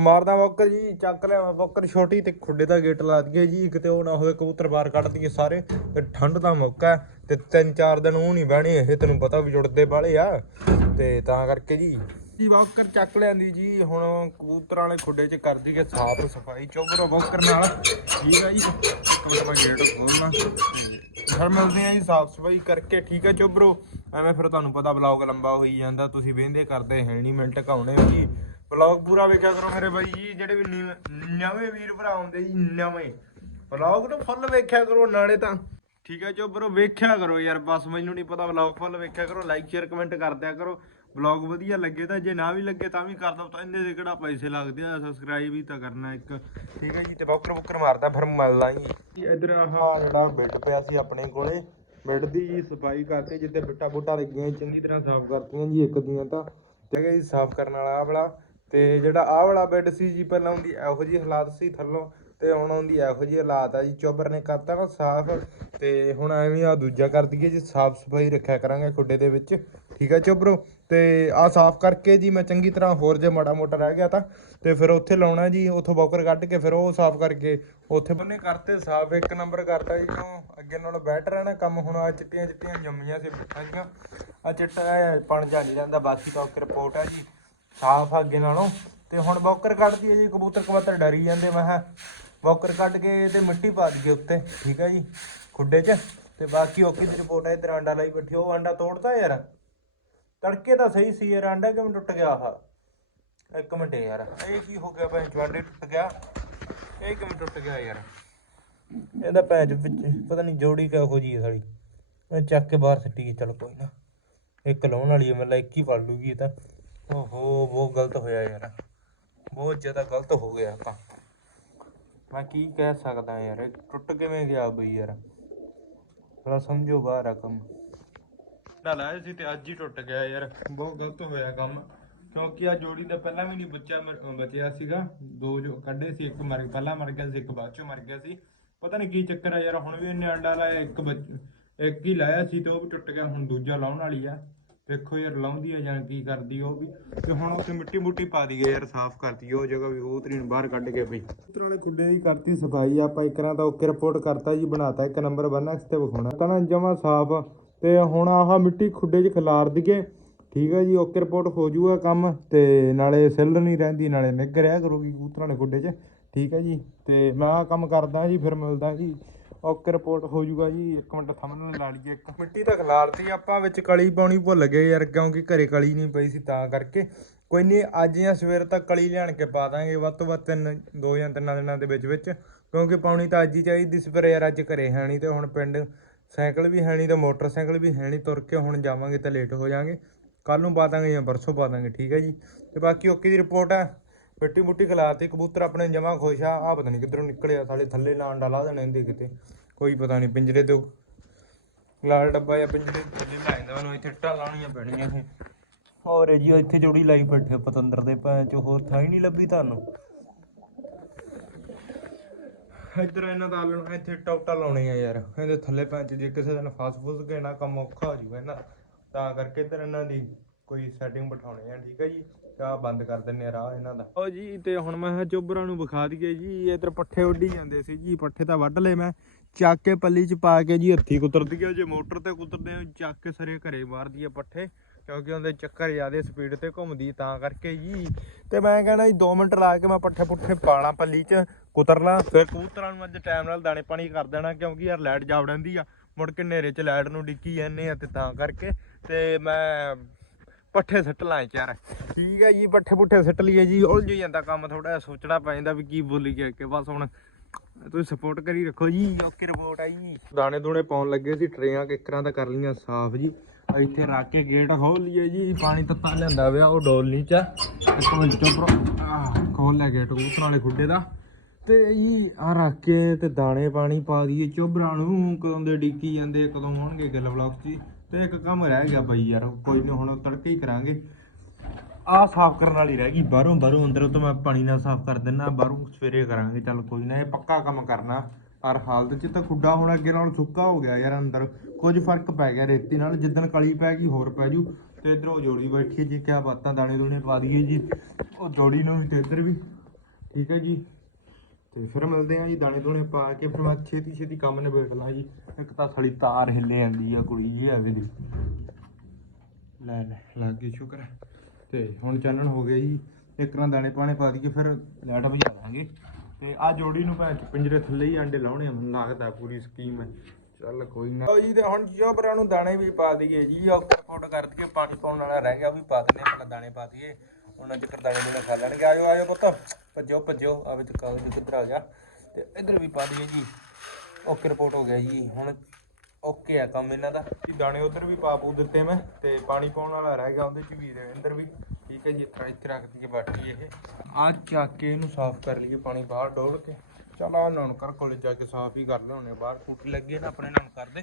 ਮਾਰਦਾ ਬੱਕਰ ਜੀ, ਚੱਕ ਲਿਆ ਮੈਂ ਬੱਕਰ ਛੋਟੀ ਤੇ ਖੁੱਡੇ ਦਾ ਗੇਟ ਲਾ ਦਈਏ ਜੀ ਕਿਤੇ ਉਹ ਨਾ ਹੋਵੇ ਕਬੂਤਰ ਬਾਹਰ ਕੱਢ ਦਈਏ ਸਾਰੇ, ਤੇ ਠੰਡ ਦਾ ਮੌਕਾ ਹੈ, ਤੇ ਤਿੰਨ ਚਾਰ ਦਿਨ ਉਹ ਨਹੀਂ ਬਹਿਣੇ, ਇਹ ਤੈਨੂੰ ਪਤਾ ਵੀ ਜੁੜਦੇ ਵਾਲੇ ਆ, ਤੇ ਤਾਂ ਕਰਕੇ ਜੀ। ਜੀ, ਬੱਕਰ ਚੱਕ ਲਿਆਂਦੀ ਜੀ। ਹੁਣ ਕਬੂਤਰਾਂ ਵਾਲੇ ਖੁੱਡੇ 'ਚ ਕਰ ਦਈਏ ਸਾਫ਼ ਸਫ਼ਾਈ ਚੋਬਰੋ ਬੱਕਰ ਨਾਲ। ਠੀਕ ਹੈ ਜੀ? ਇੱਕ ਮਿੰਟ ਮੈਂ ਗੇਟ ਖੋਲਣਾ ਫਿਰ ਮਿਲਦੇ ਆ ਜੀ ਸਾਫ਼ ਸਫ਼ਾਈ ਕਰਕੇ। ਠੀਕ ਹੈ ਚੋਬਰੋ ਐਵੇਂ ਫਿਰ ਤੁਹਾਨੂੰ ਪਤਾ ਬਲੌਗ ਲੰਬਾ ਹੋਈ ਜਾਂਦਾ, ਤੁਸੀਂ ਵੇਂਦੇ ਕਰਦੇ, ਹੈ ਨਹੀਂ ਮਿੰਟ ਘਾਉਣੇ ਜੀ ਬਲੌਗ ਪੂਰਾ ਵੇਖਿਆ ਕਰੋ ਮੇਰੇ ਬਾਈ ਜੀ, ਜਿਹੜੇ ਵੀ ਨਵੇਂ ਵੀਰ ਭਰਾ ਆਉਂਦੇ ਜੀ, ਨਵੇਂ। ਬਲੌਗ ਨੂੰ ਫੁੱਲ ਵੇਖਿਆ ਕਰੋ, ਨਾਲੇ ਤਾਂ। ਠੀਕ ਹੈ ਚੋਬਰੋ ਵੇਖਿਆ ਕਰੋ ਯਾਰ, ਬਸ ਮੈਨੂੰ ਨਹੀਂ ਪਤਾ ਬਲੌਗ ਫੁੱਲ ਵੇਖਿਆ ਕਰੋ ਲਾਈਕ ਸ਼ੇਅਰ ਕਮੈਂਟ ਕਰ ਦਿਆ ਕਰੋ। ਬਲੌਗ ਵਧੀਆ ਲੱਗੇ ਤਾਂ, ਜੇ ਨਾ ਵੀ ਲੱਗੇ ਤਾਂ ਵੀ ਕਰ ਦੋ। ਤਾਂ ਇਹਦੇ ਦੇ ਕਿਹੜਾ ਪੈਸੇ ਲੱਗਦੇ ਆ? ਸਬਸਕ੍ਰਾਈਬ ਹੀ ਤਾਂ ਕਰਨਾ ਇੱਕ। ਠੀਕ ਹੈ ਜੀ, ਤੇ ਬੌਕਰ ਬੁੱਕਰ ਮਾਰਦਾ, ਫਿਰ ਮਿਲਦਾ ਜੀ, ਇਧਰ ਆਹ ਜਿਹੜਾ ਬੈੱਡ ਪਿਆ ਸੀ ਆਪਣੇ ਕੋਲੇ ਬੈੱਡ ਦੀ ਜੀ ਸਫ਼ਾਈ ਕਰਤੇ ਜਿੱਤੇ ਬਿੱਟਾ ਬੁੱਟਾ ਲੱਗੀਆਂ ਚੰਗੀ ਤਰ੍ਹਾਂ ਸਾਫ਼ ਕਰਤੀਆਂ ਜੀ ਇੱਕ ਦੀਆਂ ਤਾਂ। ਠੀਕ ਹੈ ਜੀ, ਸਾਫ਼ ਕਰਨ ਵਾਲਾ ਆਹ ਵਾਲਾ। ਤੇ ਜਿਹੜਾ ਆਹ ਵਾਲਾ ਬੈੱਡ ਸੀ ਜੀ, ਪਹਿਲਾਂ ਉਹਦੀ ਇਹੋ ਜਿਹੀ ਹਾਲਾਤ ਸੀ ਥੱਲੋਂ, ਤੇ ਹੁਣ ਉਹਦੀ ਇਹੋ ਜਿਹੀ ਹਾਲਾਤ ਆ ਜੀ। ਚੋਬਰ ਨੇ ਕਰਤਾ ਨਾ ਸਾਫ਼, ਤੇ ਹੁਣ ਐਵੇਂ ਆ ਦੂਜਾ ਕਰ ਦਈਏ ਜੀ, ਸਾਫ਼ ਸਫ਼ਾਈ ਰੱਖਿਆ ਕਰਾਂਗੇ ਖੁੱਡੇ ਦੇ ਵਿੱਚ। ਠੀਕ ਹੈ ਚੋਬਰੋ? ਤੇ ਆ ਸਾਫ਼ ਕਰਕੇ ਜੀ ਮੈਂ ਚੰਗੀ ਤਰ੍ਹਾਂ ਹੋਰ ਜੇ ਮਾੜਾ ਮੋਟਾ ਰਹਿ ਗਿਆ ਤਾਂ, ਤੇ ਫਿਰ ਉੱਥੇ ਲਾਉਣਾ ਜੀ, ਉੱਥੋਂ ਬੌਕਰ ਕੱਢ ਕੇ ਫਿਰ ਉਹ ਸਾਫ਼ ਕਰਕੇ ਉੱਥੇ ਬੰਨੇ ਕਰਤੇ ਸਾਫ਼, ਇੱਕ ਨੰਬਰ ਕਰਤਾ ਜੀ ਨੂੰ ਅੱਗੇ ਨਾਲੋਂ ਬੈਟਰ ਹੈ ਨਾ, ਕੰਮ ਹੁਣ ਆ ਚਿੱਟੀਆਂ ਚਿੱਟੀਆਂ ਜੰਮੀਆਂ ਸੀ ਬਿੱਠਾਂ ਆ ਚਿੱਟਾ ਪਣ ਜਾ ਨਹੀਂ ਜਾਂਦਾ ਬਾਕੀ ਤਾਂ ਓਕੇ ਰਿਪੋਰਟ ਹੈ ਜੀ, ਸਾਫ਼ ਆ ਅੱਗੇ ਨਾਲੋਂ। ਤੇ ਹੁਣ ਬੌਕਰ ਕੱਢਦੀ ਹੈ ਜੀ, ਕਬੂਤਰ ਕਬੂਤਰ ਡਰੀ ਜਾਂਦੇ, ਮੈਂ ਕਿਹਾ ਬੌਕਰ ਕੱਢ ਕੇ ਤੇ ਮਿੱਟੀ ਪਾ ਦਈਏ ਉੱਤੇ, ਠੀਕ ਹੈ ਜੀ, ਖੁੱਡੇ 'ਚ। ਤੇ ਬਾਕੀ ਓਕੇ ਦੀ ਰਿਪੋਰਟ ਹੈ ਇਧਰ ਆਂਡਾ ਲਾਈ ਬੈਠੀ ਉਹ ਆਂਡਾ ਤੋੜਦਾ ਯਾਰ? ਤੜਕੇ ਤਾਂ ਸਹੀ ਸੀ ਯਾਰ, ਆਂਡਾ ਕਿਵੇਂ ਟੁੱਟ ਗਿਆ ਆਹ? ਇੱਕ ਮਿੰਟ ਯਾਰ, ਇਹ ਕੀ ਹੋ ਗਿਆ ਭੈਣ ਚਵਾਂਡੇ ਟੁੱਟ ਗਿਆ? ਇਹ ਕਿਵੇਂ ਟੁੱਟ ਗਿਆ ਯਾਰ? ਇਹਦਾ ਭੈਣ ਵਿੱਚ, ਪਤਾ ਨਹੀਂ ਜੋੜੀ ਕਿਹੋ ਜੀ ਹੈ ਸਾਲੀ। ਮੈਂ ਚੱਕ ਕੇ ਬਾਹਰ ਸਿੱਟੀ ਗਈ, ਚਲ ਕੋਈ ਨਾ। ਇੱਕ ਲਾਉਣ ਵਾਲੀ ਹੈ ਮਤਲਬ ਇੱਕ ਹੀ ਫੜ ਲੂਗੀ ਇਹ ਤਾਂ। ਓਹੋ, ਬਹੁਤ ਗਲਤ ਹੋਇਆ ਯਾਰ। ਬਹੁਤ ਜ਼ਿਆਦਾ ਗਲਤ ਹੋ ਗਿਆ ਤਾਂ ਮੈਂ ਕੀ ਕਹਿ ਸਕਦਾ ਯਾਰ ਟੁੱਟ ਕਿਵੇਂ ਗਿਆ ਬਈ ਯਾਰ? ਥੋੜਾ ਸਮਝੋ ਬਾਹਰ ਆ ਕੰਮ। ਦਾ ਲਾਇਆ ਸੀ ਤੇ ਅੱਜ ਹੀ ਟੁੱਟ ਗਿਆ ਯਾਰ। ਬਹੁਤ ਗਲਤ ਹੋਇਆ ਕੰਮ। ਕਿਉਂਕਿ ਆ ਜੋੜੀ ਦਾ ਪਹਿਲਾਂ ਵੀ ਨਹੀਂ ਬੱਚਾ ਬਚਿਆ ਸੀਗਾ। ਦੋ ਜੋ ਕੱਢੇ ਸੀ, ਇੱਕ ਮਰ, ਪਹਿਲਾਂ ਮਰ ਗਿਆ ਸੀ, ਇੱਕ ਬਾਅਦ ਚੋਂ ਮਰ ਗਿਆ ਸੀ। ਪਤਾ ਨਹੀਂ ਕੀ ਚੱਕਰ ਆ ਯਾਰ, ਹੁਣ ਵੀ ਇਹਨੇ ਅੰਡਾ ਲਾਇਆ ਇੱਕ ਇੱਕ ਹੀ ਲਾਇਆ ਸੀ ਤੇ ਉਹ ਵੀ ਟੁੱਟ ਗਿਆ, ਹੁਣ ਦੂਜਾ ਲਾਉਣ ਵਾਲੀ ਆ। ਦੇਖੋ ਯਾਰ, ਲਾਉਂਦੀ ਆ ਜਾਂ ਕੀ ਕਰਦੀ ਉਹ ਵੀ। ਤੇ ਹੁਣ ਉੱਥੇ ਮਿੱਟੀ ਮੁੱਟੀ ਪਾ ਦਈਏ ਯਾਰ, ਸਾਫ਼ ਕਰਤੀ ਉਹ ਜਗ੍ਹਾ ਵੀ ਕਬੂਤਰੀ ਨੂੰ ਬਾਹਰ ਕੱਢ ਕੇ ਬਈ ਕਬੂਤਰ ਵਾਲੇ ਖੁੱਡੇ ਦੀ ਕਰਤੀ ਸਫ਼ਾਈ, ਆਪਾਂ ਇਕਰਾਂ ਤਾਂ ਓਕੇ ਰਿਪੋਰਟ ਕਰਤਾ ਜੀ, ਬਣਾਤਾ ਇੱਕ ਨੰਬਰ ਬੰਨਾ ਤੇ ਵਿਖਾਉਣਾ। ਤਾਂ ਨਾ ਜਮਾ ਸਾਫ਼ ਤੇ ਹੁਣ ਆਹ ਮਿੱਟੀ ਖੁੱਡੇ 'ਚ ਖਿਲਾਰ ਦਈਏ। ਠੀਕ ਹੈ ਜੀ, ਓਕੇ ਰਿਪੋਰਟ ਹੋ ਜੂਗਾ ਕੰਮ ਤੇ ਨਾਲੇ ਸਿੱਲ ਨਹੀਂ ਰਹਿੰਦੀ, ਨਾਲੇ ਨਿੱਘ ਰਿਹਾ ਕਰੂਗੀ ਕਬੂਤਰਾਂ ਦੇ ਖੁੱਡੇ 'ਚ। ਠੀਕ ਹੈ ਜੀ, ਤੇ ਮੈਂ ਆਹ ਕੰਮ ਕਰਦਾ ਜੀ, ਫਿਰ ਮਿਲਦਾ ਜੀ। ਓਕੇ ਰਿਪੋਰਟ ਹੋ ਜਾਊਗਾ ਜੀ, ਇੱਕ ਮਿੰਟ ਥੰਬਨੇਲ ਲਾ ਲਈਏ। ਇੱਕ ਮਿੱਟੀ ਤਾਂ ਖਿਲਾਰਤੀ ਆਪਾਂ ਵਿੱਚ ਕਲੀ ਪਾਉਣੀ ਭੁੱਲ ਗਏ ਯਾਰ, ਕਿਉਂਕਿ ਘਰੇ ਕਲੀ ਨਹੀਂ ਪਈ ਸੀ ਤਾਂ ਕਰਕੇ। ਕੋਈ ਨਹੀਂ, ਅੱਜ ਜਾਂ ਸਵੇਰ ਤੱਕ ਕਲੀ ਲਿਆਣ ਕੇ ਪਾ ਦਾਂਗੇ, ਵੱਧ ਤੋਂ ਵੱਧ ਤਿੰਨ, ਦੋ ਜਾਂ ਤਿੰਨਾਂ ਦਿਨਾਂ ਦੇ ਵਿੱਚ ਵਿੱਚ। ਕਿਉਂਕਿ ਪਾਉਣੀ ਤਾਂ ਅੱਜ ਹੀ ਚਾਹੀਦੀ ਸੀ, ਪਰ ਯਾਰ ਅੱਜ ਘਰੇ ਹੈ ਨਹੀਂ ਤੇ ਹੁਣ ਪਿੰਡ ਸਾਈਕਲ ਵੀ ਹੈ ਨਹੀਂ ਤੇ ਮੋਟਰਸਾਈਕਲ ਵੀ ਹੈ ਨਹੀਂ, ਤੁਰ ਕੇ ਹੁਣ ਜਾਵਾਂਗੇ ਤਾਂ ਲੇਟ ਹੋ ਜਾਾਂਗੇ ਕੱਲ ਨੂੰ ਪਾ ਦਾਂਗੇ ਜਾਂ ਪਰਸੋਂ ਪਾ ਦਾਂਗੇ, ਠੀਕ ਹੈ ਜੀ? ਤੇ ਬਾਕੀ ਓਕੇ ਦੀ ਰਿਪੋਰਟ ਆ ਮਿੱਟੀ ਮੁੱਟੀ ਖਿਲਾਤੀ ਕਬੂਤਰ ਆਪਣੇ ਜਮਾ ਖੁਸ਼ ਆ। ਆ ਪਤਾ ਨਹੀਂ ਕਿੱਧਰੋਂ ਨਿਕਲਿਆ, ਸਾਲੇ ਥੱਲੇ ਲਾਣ ਡਾਲਾ ਦੇਣੇ ਇਹਦੇ ਕਿਤੇ। ਕੋਈ ਪਤਾ ਨਹੀਂ, ਪਿੰਜਰੇ ਤੋਂ ਲਾਲ ਡੱਬਾ ਜਾਂ ਪਿੰਜਰੇ ਥੱਲੇ ਲਾ ਮੈਨੂੰ, ਇੱਥੇ ਟਾ ਲਾਉਣੀਆਂ ਪੈਣੀਆਂ ਇਹ। ਹੋਰ ਜੀ, ਇੱਥੇ ਜੋੜੀ ਲਾਈ ਬੈਠੇ ਪਤੰਦਰ ਦੇ ਭੈਣ ਚ ਹੋਰ ਥਾਂ ਹੀ ਨਹੀਂ ਲੱਭੀ ਤੁਹਾਨੂੰ? ਇੱਧਰ ਇਹਨਾਂ ਦਾ ਆਲਣ, ਇੱਥੇ ਟੌਟਾ ਲਾਉਣੇ ਆ ਯਾਰ। ਇਹਦੇ ਥੱਲੇ ਭੈਣ ਜੇ ਕਿਸੇ ਦਿਨ ਫਸ ਫੁਸ ਗਏ ਨਾ, ਕੰਮ ਔਖਾ ਹੋ ਜੂਗਾ ਇਹਨਾਂ ਤਾਂ ਕਰਕੇ ਇੱਧਰ ਇਹਨਾਂ ਦੀ ਕੋਈ ਸੈਟਿੰਗ ਬਿਠਾਉਣੇ ਆ, ਠੀਕ ਹੈ ਜੀ? ਤਾਂ ਬੰਦ ਕਰ ਦਿੰਨੇ ਆ ਰਾਹ ਇਹਨਾਂ ਦਾ। ਓ ਜੀ, ਤੇ ਹੁਣ ਮੈਂ ਕਿਹਾ ਚੋਬਰਾਂ ਨੂੰ ਵਿਖਾ ਦਈਏ ਜੀ ਇੱਧਰ ਪੱਠੇ ਉੱਡੀ ਜਾਂਦੇ ਸੀ ਜੀ, ਪੱਠੇ ਤਾਂ ਵੱਢ ਲਏ ਮੈਂ। ਚੱਕ ਕੇ ਪੱਲੀ ਚ ਪਾ ਕੇ ਜੀ ਹੱਥੀ ਕੁਤਰਦੀ ਆ, ਜੇ ਮੋਟਰ ਤੇ ਕੁਤਰਦੇ ਆ, ਚੱਕ ਕੇ ਸਰੇ ਘਰੇ ਮਾਰਦੀ ਆ ਪੱਠੇ। ਕਿਉਂਕਿ ਉਹਦੇ ਚੱਕਰ ਜ਼ਿਆਦਾ ਸਪੀਡ ਤੇ ਘੁੰਮਦੀ ਤਾਂ ਕਰਕੇ ਜੀ। ਤੇ ਮੈਂ ਕਹਿਣਾ ਜੀ 2 ਮਿੰਟ ਲਾ ਕੇ ਮੈਂ ਪੱਠੇ ਪੁੱਠੇ ਪਾਲਾਂ ਪੱਲੀ 'ਚ ਕੁਤਰ ਲਾਂ ਫਿਰ ਕਬੂਤਰਾਂ ਨੂੰ ਅੱਜ ਟਾਈਮ ਨਾਲ ਦਾਣੇ ਪਾਣੀ ਕਰ ਦੇਣਾ ਕਿਉਂਕਿ ਯਾਰ ਲਾਈਟ ਜਾ ਵੜਦੀ ਆ। ਮੁੜ ਕੇ ਹਨੇਰੇ 'ਚ ਲਾਈਟ ਨੂੰ ਡਿੱਕੀ ਜਾਂਦੇ ਆ ਤੇ ਤਾਂ ਕਰਕੇ। ਤੇ ਮੈਂ ਪੱਠੇ ਸੱਟ ਲਾਂ ਯਾਰ। ਠੀਕ ਹੈ ਜੀ, ਪੱਠੇ ਪੁੱਠੇ ਸੱਟ ਲਈਏ ਜੀ। ਉਲਝ ਜਾਂਦਾ ਕੰਮ ਥੋੜਾ ਜਿਹਾ, ਸੋਚਣਾ ਪੈ ਜਾਂਦਾ ਵੀ ਕੀ ਬੋਲੀਏ ਕਿ। ਬਸ ਹੁਣ ਤੁਸੀਂ ਸਪੋਰਟ ਕਰੀ ਰੱਖੋ ਜੀ, ਓਕੇ ਰਿਪੋਰਟ ਆਈ ਜੀ। ਦਾਣੇ ਦੂਣੇ ਪਾਉਣ ਲੱਗੇ ਸੀ, ਟਰੇਆਂ ਕਿਕਰਾਂ ਤਾਂ ਕਰ ਲਈਆਂ ਸਾਫ਼ ਜੀ। ਇੱਥੇ ਰੱਖ ਕੇ ਗੇਟ ਖੋਲ ਲਈਏ ਜੀ, ਪਾਣੀ ਤੱਤਾ ਲਿਆਂਦਾ ਵਿਆ ਉਹ ਡੋਲਨੀ ਚ। ਇੱਕ ਮਿੰਟ ਚੁੱਪ ਆਹ ਖੋਲ ਲਿਆ ਗੇਟ ਕਬੂਤਰਾਂ ਵਾਲੇ ਖੁੱਡੇ ਦਾ। ਤੇ ਜੀ ਆ ਰੱਖ ਕੇ ਤੇ ਦਾਣੇ ਪਾਣੀ ਪਾ ਦਈਏ ਚੋਬਰਾਂ ਨੂੰ। ਕਦੋਂ ਦੇ ਡੀਕੀ ਜਾਂਦੇ, ਕਦੋਂ ਹੋਣਗੇ ਗੱਲ ਵਲੌਗ 'ਚ ਤੇ ਇੱਕ ਕੰਮ ਰਹਿ ਗਿਆ ਬਾਈ ਯਾਰ, ਕੋਈ ਨਹੀਂ ਹੁਣ ਤੜਕੇ ਹੀ ਕਰਾਂਗੇ। ਆਹ ਸਾਫ਼ ਕਰਨ ਵਾਲੀ ਰਹਿ ਗਈ ਬਾਹਰੋਂ ਬਾਹਰੋਂ ਅੰਦਰੋਂ ਤਾਂ ਮੈਂ ਪਾਣੀ ਨਾਲ ਸਾਫ਼ ਕਰ ਦਿੰਦਾ ਬਾਹਰੋਂ ਸਵੇਰੇ ਕਰਾਂਗੇ। ਚੱਲ ਕੋਈ ਨਾ, ਇਹ ਪੱਕਾ ਕੰਮ ਕਰਨਾ। ਪਰ ਹਾਲਤ 'ਚ ਤਾਂ ਖੁੱਡਾ ਹੁਣ ਅੱਗੇ ਨਾਲ ਸੁੱਕਾ ਹੋ ਗਿਆ ਯਾਰ ਅੰਦਰ। ਕੁਝ ਫ਼ਰਕ ਪੈ ਗਿਆ ਰੇਤੀ ਨਾਲ, ਜਿੱਦਣ ਕਲੀ ਪੈ ਗਈ ਹੋਰ ਪੈ ਜੂ। ਤੇ ਇਧਰ ਉਹ ਜੋੜੀ ਬੈਠੀ ਜੀ, ਕਿਆ ਬਾਤਾਂ ਦਾਣੇ ਦੂਣੇ ਪਾ ਦਈਏ ਜੀ। ਉਹ ਜੋੜੀ ਨੂੰ ਵੀ ਤੇ ਇੱਧਰ ਵੀ। ਠੀਕ ਹੈ ਜੀ। ਤੇ ਫਿਰ ਮਿਲਦੇ ਆ ਜੀ, ਦਾਣੇ ਦੂਣੇ ਪਾ ਕੇ ਫਿਰ ਮੈਂ ਛੇਤੀ ਛੇਤੀ ਕੰਮ ਨਿਬੇੜ ਲਾਂ ਜੀ। ਇੱਕ ਤਾਂ ਸਾਡੀ ਤਾਰ ਹਿੱਲੇ ਜਾਂਦੀ ਆ ਕੁੜੀ ਜੀ, ਐਵੇਂ ਦੀ। ਲੈ ਲੈ, ਲੱਗ ਗਈ ਸ਼ੁਕਰ। ਹੈ। ਤੇ ਹੁਣ ਚਾਨਣ ਹੋ ਗਿਆ ਜੀ। ਇੱਕ ਰਾਂ ਦਾਣੇ ਪਾਣੇ ਪਾ ਦਈਏ, ਫਿਰ ਲਾਈਟ ਬੁਝਾ ਦਾਂਗੇ। ਤੇ ਆ ਜੋੜੀ ਨੂੰ ਭਾਂ ਪਿੰਜਰੇ ਥੱਲੇ ਹੀ ਆਂਡੇ ਲਾਉਣੇ ਆ, ਮੈਨੂੰ ਲੱਗਦਾ ਪੂਰੀ ਸਕੀਮ ਹੈ। ਚੱਲ ਕੋਈ ਨਾ। ਜੀ ਤੇ ਹੁਣ ਜੋਬਰਾਂ ਨੂੰ ਦਾਣੇ ਵੀ ਪਾ ਦਈਏ ਜੀ ਉਹ ਫੋਟ ਕਰ ਦਈਏ ਪਾਣੀ ਪਾਉਣ ਵਾਲਾ ਰਹਿ ਗਿਆ ਉਹ ਵੀ ਪਾ ਦਿੰਦੇ ਪਹਿਲਾਂ ਦਾਣੇ ਪਾ ਦਈਏ। ਉਹਨਾਂ ਚੱਕਰ ਦਾਣੇ ਨੂੰ ਖਾ ਲੈਣਗੇ। ਆਜੋ ਆਜੋ ਪੁੱਤ ਭੱਜੋ ਭੱਜੋ ਆ ਵਿੱਚ ਕਾਗਜ਼ ਕਿੱਧਰ ਆ ਗਿਆ। ਤੇ ਇੱਧਰ ਵੀ ਪਾ ਦਈਏ ਜੀ। ਓਕੇ ਰਿਪੋਰਟ ਹੋ ਗਿਆ ਜੀ। ਹੁਣ ਓਕੇ ਆ ਕੰਮ ਇਹਨਾਂ ਦਾ। ਜੀ ਦਾਣੇ ਉਧਰ ਵੀ ਪਾ ਪੂ ਦਿੱਤੇ ਮੈਂ ਤੇ ਪਾਣੀ ਪਾਉਣ ਵਾਲਾ ਰਹਿ ਗਿਆ ਉਹਦੇ ਚ ਵੀ ਦੇ ਅੰਦਰ ਵੀ। ਠੀਕ ਹੈ ਜੀ ਇਤਰਾ ਇੱਥੇ ਰੱਖ ਦਈਏ ਬਾਟੀ ਇਹ। ਆ ਚੱਕ ਕੇ ਇਹਨੂੰ ਸਾਫ਼ ਕਰ ਲਈਏ ਪਾਣੀ ਬਾਹਰ ਡੋਲ ਕੇ। ਚਲ ਆ ਨਾਨ ਕੋਲੇ ਜਾ ਕੇ ਸਾਫ਼ ਹੀ ਕਰ ਲਿਆਉਣੇ ਬਾਹਰ ਟੂਟੀ ਲੱਗੇ ਨਾ ਆਪਣੇ ਨਾਨ ਕਰਦੇ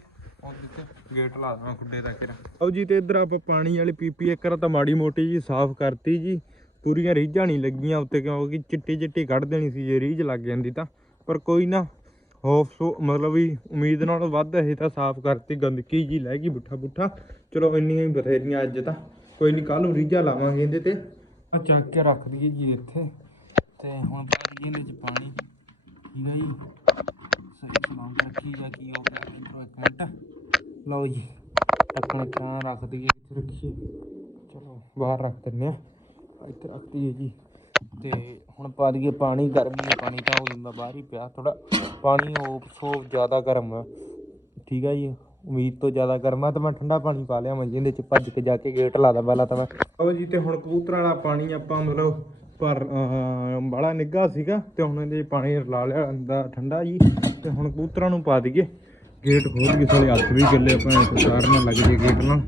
ਗੇਟ ਲਾ ਦਾਂ ਖੁੱਡੇ ਦਾ ਕਿਰਾ ਆਓ ਜੀ, ਤੇ ਇੱਧਰ ਆਪਾਂ ਪਾਣੀ ਵਾਲੀ ਪੀਪੀ ਇੱਕ ਤਾਂ ਮਾੜੀ ਮੋਟੀ ਜੀ ਸਾਫ਼ ਕਰਤੀ ਜੀ। ਪੂਰੀਆਂ ਰੀਝਾਂ ਨਹੀਂ ਲੱਗੀਆਂ ਉੱਤੇ, ਕਿਉਂਕਿ ਚਿੱਟੀ ਚਿੱਟੀ ਕੱਢ ਦੇਣੀ ਸੀ ਜੇ ਰੀਝ ਲੱਗ ਜਾਂਦੀ ਤਾਂ। ਪਰ ਕੋਈ ਨਾ, ਹੋਪ ਮਤਲਬ ਵੀ ਉਮੀਦ ਨਾਲੋਂ ਵੱਧ ਇਹ ਤਾਂ ਸਾਫ਼ ਕਰਤੀ, ਗੰਦਗੀ ਜੀ ਲੈ ਗਈ ਬੁੱਠਾ ਬੁੱਠਾ। ਚਲੋ, ਇੰਨੀਆਂ ਹੀ ਬਥੇਰੀਆਂ ਅੱਜ ਤਾਂ। ਕੋਈ ਨਹੀਂ ਕੱਲ ਨੂੰ ਰੀਝਾਂ ਲਾਵਾਂਗੇ ਇਹਦੇ ਤੇ। ਆ ਚੱਕ ਕੇ ਰੱਖ ਦਈਏ ਜੀ ਇੱਥੇ। ਤੇ ਹੁਣ ਪਾ ਦਈਏ ਇਹਦੇ ਚ ਪਾਣੀ। ਠੀਕ ਹੈ ਜੀ? ਸਹੀ ਸਮਾਂ ਰੱਖੀ ਜਾ ਕੀ ਹੋ ਗਿਆ ਇੰਟਰੋ ਇੱਕ ਮਿੰਟ। ਲਓ ਜੀ ਢੱਕਣ ਕਾਂ ਰੱਖ ਦਈਏ, ਇੱਥੇ ਰੱਖੀਏ। ਚਲੋ, ਬਾਹਰ ਰੱਖ ਦਿੰਨੇ ਆ ਇੱਥੇ ਰੱਖ ਦਈਏ ਜੀ। ਤੇ ਹੁਣ ਪਾ ਦਈਏ ਪਾਣੀ, ਗਰਮੀ ਹੈ ਪਾਣੀ ਤਾਂ ਹੋ ਜਾਂਦਾ, ਬਾਹਰ ਹੀ ਪਿਆ ਥੋੜਾ ਪਾਣੀ ਉਹ ਸੋ ਜ਼ਿਆਦਾ ਗਰਮ ਆ। ਠੀਕ ਆ ਜੀ? ਉਮੀਦ ਤੋਂ ਜ਼ਿਆਦਾ ਗਰਮ ਆ, ਤਾਂ ਮੈਂ ਠੰਡਾ ਪਾਣੀ ਪਾ ਲਿਆ ਮੈਂ ਜਿਹਦੇ ਚ ਭੱਜ ਕੇ ਜਾ ਕੇ ਗੇਟ ਲਾ ਦਾਂ ਪਹਿਲਾਂ ਤਾਂ ਮੈਂ। ਆਓ ਜੀ, ਤੇ ਹੁਣ ਕਬੂਤਰਾਂ ਵਾਲਾ ਪਾਣੀ ਆਪਾਂ ਮਤਲਬ ਪਰ ਬੜਾ ਨਿੱਘਾ ਸੀਗਾ, ਤੇ ਹੁਣ ਇਹਦੇ 'ਚ ਪਾਣੀ ਲਾ ਲਿਆ ਅੰਦਰ ਠੰਡਾ ਜੀ। ਤੇ ਹੁਣ ਕਬੂਤਰਾਂ ਨੂੰ ਪਾ ਦਈਏ। ਗੇਟ ਖੋਲ ਕੇ ਸਾਲੇ ਹੱਥ ਵੀ ਗੱਲੇ ਆਪਾਂ ਸਾਰ ਨਾ ਲੱਗ ਜੇ ਗੇਟ ਨਾਲ।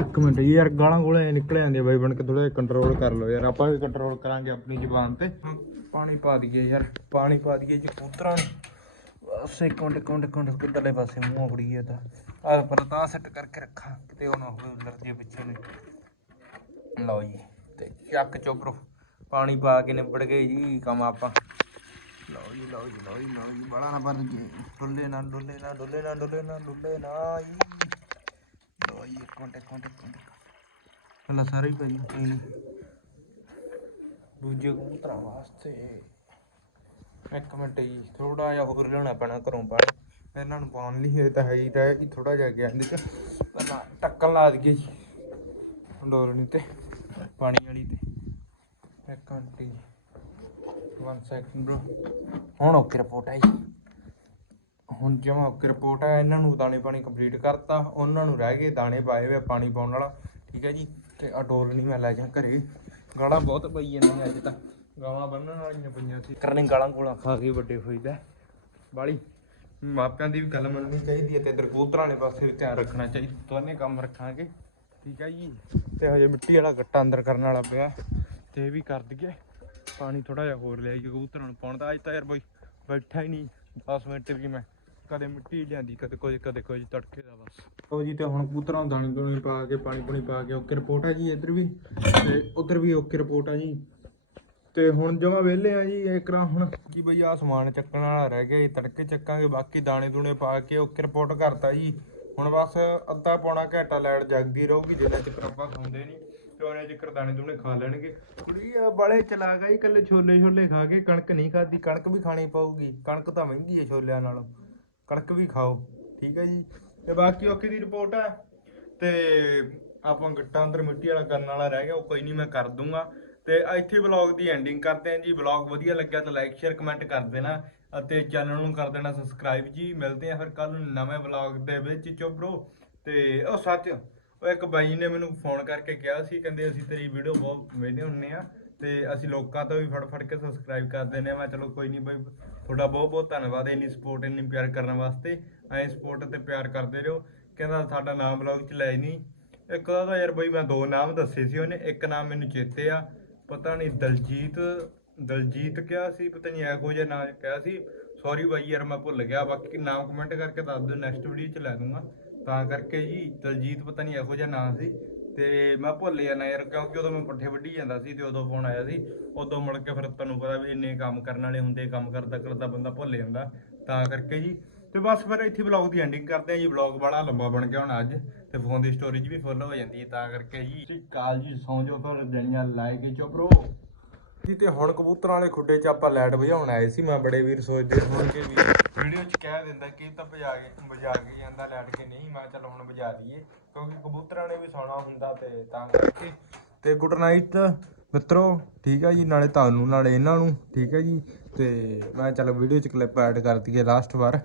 ਇੱਕ ਮਿੰਟ ਜੀ ਯਾਰ, ਗਾਲਾਂ ਗੋਲੇ ਨਿਕਲ ਜਾਂਦੇ ਬਾਈ, ਬਣ ਕੇ ਥੋੜਾ ਕੰਟਰੋਲ ਕਰ ਲਓ ਯਾਰ, ਆਪਾਂ ਵੀ ਕੰਟਰੋਲ ਕਰਾਂਗੇ ਆਪਣੀ ਜ਼ੁਬਾਨ ਤੇ। ਹੁਣ ਪਾਣੀ ਪਾ ਦਈਏ ਯਾਰ, ਪਾਣੀ ਪਾ ਦਈਏ ਜੀ ਕਬੂਤਰਾਂ ਨੂੰ। ਬਸ ਇੱਕ ਮਿੰਟ ਕਿੱਧਰਲੇ ਪਾਸੇ ਮੂੰਹ ਫੜੀਏ ਤਾਂ। ਆ ਪਰ ਤਾਂ ਸੈੱਟ ਕਰਕੇ ਰੱਖਾਂ, ਕਿਤੇ ਉਹ ਨਾ ਹੋਵੇ ਅੰਦਰ ਦੇ ਪਿੱਛੇ ਨੇ ਲਓ ਜੀ, ਤੇ ਚੱਕ ਚੋਪਰੋ, ਪਾਣੀ ਪਾ ਕੇ ਨਿਬੜ ਗਏ ਜੀ, ਕੰਮ ਆਪਾਂ। ਲਓ ਜੀ ਲਓ ਜੀ ਲਓ ਜੀ ਲਓ ਜੀ, ਬੜਾ ਨਾ ਪਰ ਡੁੱਲੇ ਨਾ ਡੁੱਲੇ ਨਾ ਡੁੱਲੇ ਨਾ ਡੁੱਲੇ ਨਾ ਡੁੱਲੇ ਨਾ ਜੀ। ਲਓ ਜੀ, ਇੱਕ ਮਿੰਟ, ਇੱਕ ਪਹਿਲਾਂ ਸਾਰੇ ਹੀ ਪਈ ਕੋਈ ਦੂਜੇ ਕਬੂਤਰਾਂ ਵਾਸਤੇ। ਇੱਕ ਮਿੰਟ ਜੀ ਥੋੜਾ ਜਿਹਾ ਹੋਰ ਲਿਆਉਣਾ ਪੈਣਾ ਘਰੋਂ ਪਾਣੀ ਇਹਨਾਂ ਨੂੰ ਪਾਉਣ ਲਈ ਇਹ ਤਾਂ ਹੈ ਹੀ ਤਾਂ ਕਿ ਥੋੜਾ ਜਿਹਾ ਗਿਆ ਇਹਦੇ ਚ ਪਹਿਲਾਂ ਟੱਕਣ ਲਾ ਦਈਏ ਜੀ ਡੋਰਨੀ ਤੇ, ਪਾਣੀ ਵਾਲੀ ਤੇ। ਇੱਕ ਮਿੰਟ ਜੀ 1 ਸੈਕਿੰਡ ਹੁਣ ਓਕੇ ਰਿਪੋਰਟ ਹੈ ਜੀ ਹੁਣ ਜਿਵੇਂ ਓਕੇ ਰਿਪੋਰਟ ਹੈ ਇਹਨਾਂ ਨੂੰ ਦਾਣੇ ਪਾਣੀ ਕੰਪਲੀਟ ਕਰਤਾ, ਉਹਨਾਂ ਨੂੰ ਰਹਿ ਗਏ, ਦਾਣੇ ਪਾਏ ਹੋਏ ਪਾਣੀ ਪਾਉਣ ਵਾਲਾ। ਠੀਕ ਹੈ ਜੀ, ਤੇ ਆ ਡੋਰ ਮੈਂ ਲੈ ਜਾ ਘਰੇ। ਗਾਲਾਂ ਬਹੁਤ ਪਈ ਜਾਂਦੀਆਂ ਅੱਜ ਤਾਂ। ਗਾਲਾਂ ਬੰਨਣ ਵਾਲੀਆਂ ਪਈਆਂ ਸੀ। ਕਰਨੇ ਗਾਲਾਂ ਗੋਲਾਂ ਖਾ ਕੇ ਵੱਡੇ ਹੋਈਦਾ ਬਾਲੀ ਮਾਪਿਆਂ ਦੀ ਵੀ ਗੱਲ ਮੰਨਣੀ ਚਾਹੀਦੀ ਹੈ ਤੇ ਇਧਰ ਕਬੂਤਰਾਂ ਵਾਲੇ ਪਾਸੇ ਵੀ ਧਿਆਨ ਰੱਖਣਾ ਚਾਹੀਦਾ। ਦੋਨੇ ਕੰਮ ਰੱਖਾਂਗੇ। ਠੀਕ ਹੈ ਜੀ? ਤੇ ਹਜੇ ਮਿੱਟੀ ਵਾਲਾ ਗੱਟਾ ਅੰਦਰ ਕਰਨ ਵਾਲਾ ਪਿਆ। ਤੇ ਇਹ ਵੀ ਕਰ ਦਈਏ। ਪਾਣੀ ਥੋੜਾ ਜਿਹਾ ਹੋਰ ਲਿਆਈਏ ਕਬੂਤਰਾਂ ਨੂੰ ਪਾਉਣ ਦਾ। ਅੱਜ ਤਾਂ ਯਾਰ ਬਈ ਬੈਠਾ ਹੀ ਨਹੀਂ। 10 ਮਿੰਟ ਵੀ ਮੈਂ ਕਦੇ ਮਿੱਟੀ ਲਿਆਂਦੀ ਕਦੇ ਕੁਝ ਕਦੇ ਕੁਝ ਤੜਕੇ ਦਾ ਬਸ। ਉਹ ਜੀ ਤੇ ਹੁਣ ਕਬੂਤਰਾਂ ਨੂੰ ਦਾਣੀ ਦੂਣੀ ਪਾ ਕੇ ਪਾਣੀ ਪੁਣੀ ਪਾ ਕੇ ਓਕੇ ਰਿਪੋਰਟ ਆ ਜੀ ਇੱਧਰ ਵੀ। ਤੇ ਉੱਧਰ ਵੀ ਓਕੇ ਰਿਪੋਰਟ ਆ ਜੀ। ਤੇ ਹੁਣ ਜਮਾ ਵਿਹਲੇ ਆ ਜੀ ਇੱਕ ਰਾਂ ਹੁਣ ਕੀ ਬਈ ਆ ਸਮਾਨ ਚੱਕਣ ਵਾਲਾ ਰਹਿ ਗਿਆ ਜੀ, ਤੜਕੇ ਚੱਕਾਂਗੇ, ਬਾਕੀ ਦਾਣੇ ਦੂਣੇ ਪਾ ਕੇ ਓਕੇ ਰਿਪੋਰਟ ਕਰਤਾ ਜੀ। ਹੁਣ ਬਸ ਅੱਧਾ ਪੌਣਾ ਘੰਟਾ ਲਾਈਟ ਜਗਦੀ ਰਹੂਗੀ, ਜਿੰਨਾ ਚਿਰ ਆਪਾਂ ਖਾਂਦੇ ਨਹੀਂ ਤੇ ਉਹਨੇ ਚਿਰ ਦਾਣੇ ਦੂਣੇ ਖਾ ਲੈਣਗੇ। ਕੁੜੀ ਆ, ਬਾਲੇ ਚਲਾ ਗਈ ਇਕੱਲੇ ਛੋਲੇ ਛੋਲੇ ਖਾ ਕੇ ਕਣਕ ਨਹੀਂ ਖਾਦੀ ਕਣਕ ਵੀ ਖਾਣੀ ਪਊਗੀ, ਕਣਕ ਤਾਂ ਮਹਿੰਗੀ ਹੈ ਛੋਲਿਆਂ ਨਾਲੋਂ, ਕਣਕ ਵੀ ਖਾਓ, ਠੀਕ ਹੈ ਜੀ। ਤੇ ਬਾਕੀ ਓਕੇ ਦੀ ਰਿਪੋਰਟ ਆ, ਤੇ ਆਪਾਂ ਗੱਟਾ ਅੰਦਰ ਮਿੱਟੀ ਵਾਲਾ ਕਰਨ ਵਾਲਾ ਰਹਿ ਗਿਆ, ਉਹ ਕੋਈ ਨਹੀਂ ਮੈਂ ਕਰ ਦੂੰਗਾ। ਤੇ ਇੱਥੇ ਵਲੌਗ ਦੀ ਐਂਡਿੰਗ ਕਰਦੇ ਹਾਂ ਜੀ। ਵਲੌਗ ਵਧੀਆ ਲੱਗਿਆ ਤਾਂ ਲਾਈਕ ਸ਼ੇਅਰ ਕਮੈਂਟ ਕਰ ਦੇਣਾ ਅਤੇ ਚੈਨਲ ਨੂੰ ਕਰ ਦੇਣਾ ਸਬਸਕ੍ਰਾਈਬ ਜੀ। ਮਿਲਦੇ ਆ ਫਿਰ ਕੱਲ ਨੂੰ ਨਵੇਂ ਵਲੌਗ ਦੇ ਵਿੱਚ। ਚੋਬਰੋ ਤੇ ਉਹ ਸੱਚ, ਉਹ ਇੱਕ ਬਾਈ ਨੇ ਮੈਨੂੰ ਫੋਨ ਕਰਕੇ ਕਿਹਾ ਸੀ, ਕਹਿੰਦੇ ਅਸੀਂ ਤੇਰੀ ਵੀਡੀਓ ਬਹੁਤ ਵੇਖਦੇ ਹੁੰਨੇ ਆ ਤੇ ਅਸੀਂ ਲੋਕਾਂ ਤੋਂ ਵੀ ਫੜ ਫੜ ਕੇ ਸਬਸਕ੍ਰਾਈਬ ਕਰ ਦਿੰਦੇ ਆ ਮੈਂ ਚਲੋ ਕੋਈ ਨਹੀਂ ਬਾਈ, ਤੁਹਾਡਾ ਬਹੁਤ ਬਹੁਤ ਧੰਨਵਾਦ ਇੰਨੀ ਸਪੋਰਟ ਇੰਨੀ ਪਿਆਰ ਕਰਨ ਵਾਸਤੇ। ਐਂ ਸਪੋਰਟ ਤੇ ਪਿਆਰ ਕਰਦੇ ਰਹੋ। ਕਹਿੰਦਾ ਸਾਡਾ ਨਾਮ ਵਲੌਗ ਚ ਲੈ ਨਹੀਂ। ਇੱਕ ਦਾ ਤਾਂ ਯਾਰ ਬਈ, ਮੈਂ ਦੋ ਨਾਮ ਦੱਸੇ ਸੀ ਉਹਨੇ। ਇੱਕ ਨਾਮ ਮੈਨੂੰ ਚੇਤੇ ਆ। ਪਤਾ ਨਹੀਂ ਦਲਜੀਤ ਦਲਜੀਤ ਕਿਹਾ ਸੀ, ਪਤਾ ਨਹੀਂ ਇਹੋ ਜਿਹਾ ਨਾਂ ਕਿਹਾ ਸੀ। ਸੌਰੀ ਬਾਈ ਯਾਰ, ਮੈਂ ਭੁੱਲ ਗਿਆ। ਬਾਕੀ ਨਾਮ ਕਮੈਂਟ ਕਰਕੇ ਦੱਸ ਦਿਓ ਨੈਕਸਟ ਵੀਡੀਓ ਚ ਲੈ ਦੂੰਗਾ ਤਾਂ ਕਰਕੇ ਜੀ, ਦਲਜੀਤ ਪਤਾ ਨਹੀਂ ਇਹੋ ਜਿਹਾ ਨਾਂ ਸੀ। ਤੇ ਮੈਂ ਭੁੱਲ ਜਾਣਾ ਯਾਰ, ਕਿਉਂਕਿ ਉਦੋਂ ਮੈਂ ਪੱਠੇ ਵੱਢੀ ਜਾਂਦਾ ਸੀ ਤੇ ਉਦੋਂ ਫੋਨ ਆਇਆ ਸੀ। ਉਦੋਂ ਮੁੜ ਕੇ ਫਿਰ ਤੁਹਾਨੂੰ ਪਤਾ ਵੀ ਇੰਨੇ ਕੰਮ ਕਰਨ ਵਾਲੇ ਹੁੰਦੇ, ਕੰਮ ਕਰਦਾ ਕਰਦਾ ਬੰਦਾ ਭੁੱਲ ਜਾਂਦਾ। ਤਾਂ ਕਰਕੇ ਜੀ, ਤੇ ਬਸ ਫਿਰ ਇੱਥੇ ਵਲੌਗ ਦੀ ਐਂਡਿੰਗ ਕਰਦੇ ਆ ਜੀ। ਵਲੌਗ ਬੜਾ ਲੰਬਾ ਬਣ ਗਿਆ ਹੁਣ ਅੱਜ। ਤੇ ਫੋਨ ਦੀ ਸਟੋਰੇਜ ਵੀ ਫੁੱਲ ਹੋ ਜਾਂਦੀ ਹੈ ਤਾਂ ਕਰਕੇ ਜੀ। ਜੀ ਕਾਲ ਜੀ ਸੌਂ ਜਾਓ ਫਿਰ ਜਣੀਆਂ ਲਾਇ ਕੇ ਚੁੱਪ ਰਹੋ ਜੀ ਤੇ ਹੁਣ ਕਬੂਤਰਾਂ ਵਾਲੇ ਖੁੱਡੇ 'ਚ ਆਪਾਂ ਲਾਈਟ ਬੁਝਾਉਣ ਆਏ ਸੀ ਮੈਂ ਬੜੇ ਵੀਰ ਸੋਚਦੇ ਹੋਣਗੇ ਵੀ ਵੀਡੀਓ 'ਚ ਕਹਿ ਦਿੰਦਾ ਕਿ ਤਾਂ ਬੁਝਾ ਕੇ ਬੁਝਾ ਕੇ ਜਾਂਦਾ ਲਾਈਟ ਕੇ ਨਹੀਂ ਮੈਂ ਚੱਲ ਹੁਣ ਬੁਝਾ ਦਈਏ ਕਿਉਂਕਿ ਕਬੂਤਰਾਂ ਨੇ ਵੀ ਸੌਣਾ ਹੁੰਦਾ ਤੇ ਤਾਂ ਕਰਕੇ। ਤੇ ਗੁੱਡ ਨਾਈਟ ਮਿੱਤਰੋ ਠੀਕ ਹੈ ਜੀ ਨਾਲੇ ਤੁਹਾਨੂੰ ਨਾਲੇ ਇਹਨਾਂ ਨੂੰ ਠੀਕ ਹੈ ਜੀ ਤੇ ਮੈਂ ਚੱਲ ਵੀਡੀਓ 'ਚ ਕਲਿੱਪ ਐਡ ਕਰ ਦਈਏ ਲਾਸਟ ਵਾਰ।